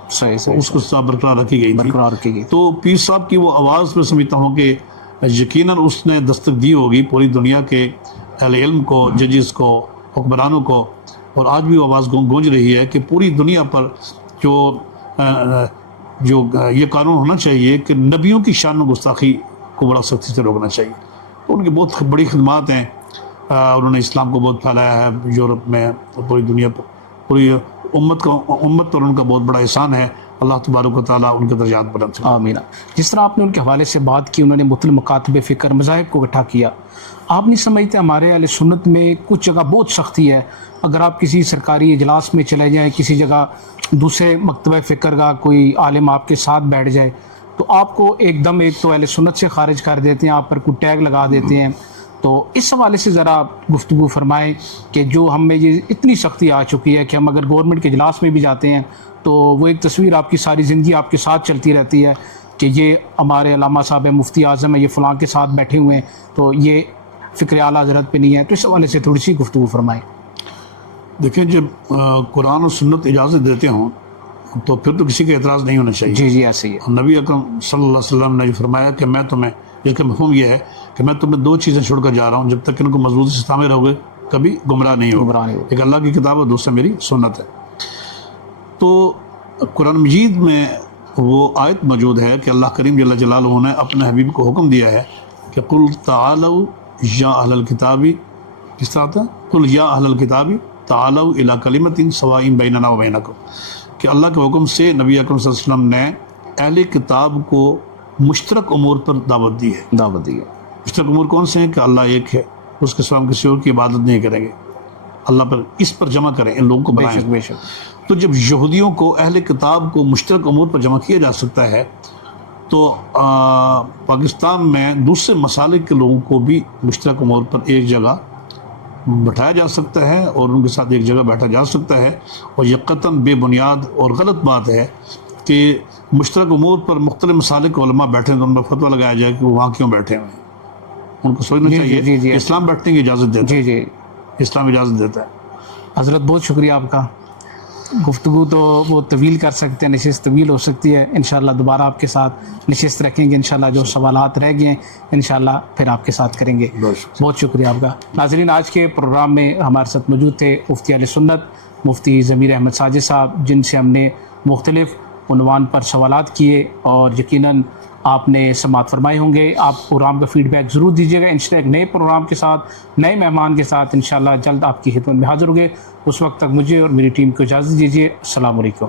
صحیح صحیح. اس کو سزا برقرار رکھی گئی تھی. برقرار کی گئی. تو پیر صاحب کی وہ آواز میں سمجھتا ہوں کہ یقیناً اس نے دستک دی ہوگی پوری دنیا کے اہل علم کو, ججز کو, حکمرانوں کو, اور آج بھی وہ آواز گونج رہی ہے کہ پوری دنیا پر جو یہ قانون ہونا چاہیے کہ نبیوں کی شان و گستاخی کو بڑا سختی سے روکنا چاہیے. تو ان کی بہت بڑی خدمات ہیں, انہوں نے اسلام کو بہت پھیلایا ہے یورپ میں, پوری دنیا پر, پوری امت پر ان کا بہت بڑا احسان ہے. اللہ تبارک و تعالیٰ ان کے درجات بلند کرے. آمین. جس طرح آپ نے ان کے حوالے سے بات کی, انہوں نے مختلف مکاتب فکر مذاہب کو اکٹھا کیا. آپ نہیں سمجھتے ہمارے اہل سنت میں کچھ جگہ بہت سختی ہے, اگر آپ کسی سرکاری اجلاس میں چلے جائیں, کسی جگہ دوسرے مکتبہ فکر کا کوئی عالم آپ کے ساتھ بیٹھ جائے, تو آپ کو ایک دم ایک تو اہل سنت سے خارج کر دیتے ہیں, آپ پر کوئی ٹیگ لگا دیتے ہیں. تو اس حوالے سے ذرا گفتگو فرمائیں کہ جو ہم میں یہ اتنی سختی آ چکی ہے کہ ہم اگر گورنمنٹ کے اجلاس میں بھی جاتے ہیں تو وہ ایک تصویر آپ کی ساری زندگی آپ کے ساتھ چلتی رہتی ہے کہ یہ ہمارے علامہ صاحب ہیں, مفتی اعظم ہیں, یہ فلاں کے ساتھ بیٹھے ہوئے ہیں, تو یہ فکر اعلیٰ حضرت پہ نہیں ہے. تو اس حوالے سے تھوڑی سی گفتگو فرمائیں. دیکھیں, جب قرآن و سنت اجازت دیتے ہوں تو پھر تو کسی کا اعتراض نہیں ہونا چاہیے. جی جی ایسے ہی ہے. نبی اکرم صلی اللہ علیہ وسلم نے یہ فرمایا کہ میں تمہیں, اس کا مفہوم یہ ہے کہ میں تمہیں دو چیزیں چھوڑ کر جا رہا ہوں, جب تک ان کو مضبوطی سے تھامے رہو گے کبھی گمراہ نہیں ہوگا. ایک اللہ کی کتاب اور دوسرا میری سنت ہے. تو قرآن مجید میں وہ آیت موجود ہے کہ اللہ کریم جل جلالہ نے اپنے حبیب کو حکم دیا ہے کہ قل تعالوا یا اہل الکتاب, کس طرح تھا, قل یا اہل الکتاب تعالوا الی کلمۃ سواء بیننا و بینکم, کہ اللہ کے حکم سے نبی اکرم صلی اللہ علیہ وسلم نے اہل کتاب کو مشترک امور پر دعوت دی ہے. مشترک امور کون سے ہیں؟ کہ اللہ ایک ہے, اس کے سوا ہم کسی اور کی عبادت نہیں کریں گے, اللہ پر اس پر جمع کریں, ان لوگوں کو بنائیں. بے شک. تو جب یہودیوں کو, اہل کتاب کو مشترک امور پر جمع کیا جا سکتا ہے, تو پاکستان میں دوسرے مسالک کے لوگوں کو بھی مشترک امور پر ایک جگہ بٹھایا جا سکتا ہے, اور ان کے ساتھ ایک جگہ بیٹھا جا سکتا ہے. اور یہ قطعاً بے بنیاد اور غلط بات ہے کہ مشترک امور پر مختلف مسالک کے علماء بیٹھے تو ان پر فتویٰ لگایا جائے کہ وہ وہاں کیوں بیٹھے ہوئے ہیں. ان کو سوچنا چاہیے. اسلام بیٹھنے کی اجازت دیتا ہے. جی, اسلام اجازت دیتا ہے. حضرت بہت شکریہ آپ کا. گفتگو تو وہ طویل کر سکتے ہیں, نشست طویل ہو سکتی ہے. انشاءاللہ دوبارہ آپ کے ساتھ نشست رکھیں گے, انشاءاللہ جو سوالات رہ گئے ہیں انشاءاللہ پھر آپ کے ساتھ کریں گے. بہت شکریہ آپ کا. ناظرین, آج کے پروگرام میں ہمارے ساتھ موجود تھے مفتی اہل سنت مفتی ضمیر احمد ساجد صاحب, جن سے ہم نے مختلف عنوان پر سوالات کیے, اور یقیناً آپ نے سماعت فرمائے ہوں گے. آپ پروگرام کا فیڈ بیک ضرور دیجیے گا. انشاءاللہ ایک نئے پروگرام کے ساتھ, نئے مہمان کے ساتھ انشاءاللہ جلد آپ کی خدمت میں حاضر ہوں گے. اس وقت تک مجھے اور میری ٹیم کو اجازت دیجیے. السلام علیکم.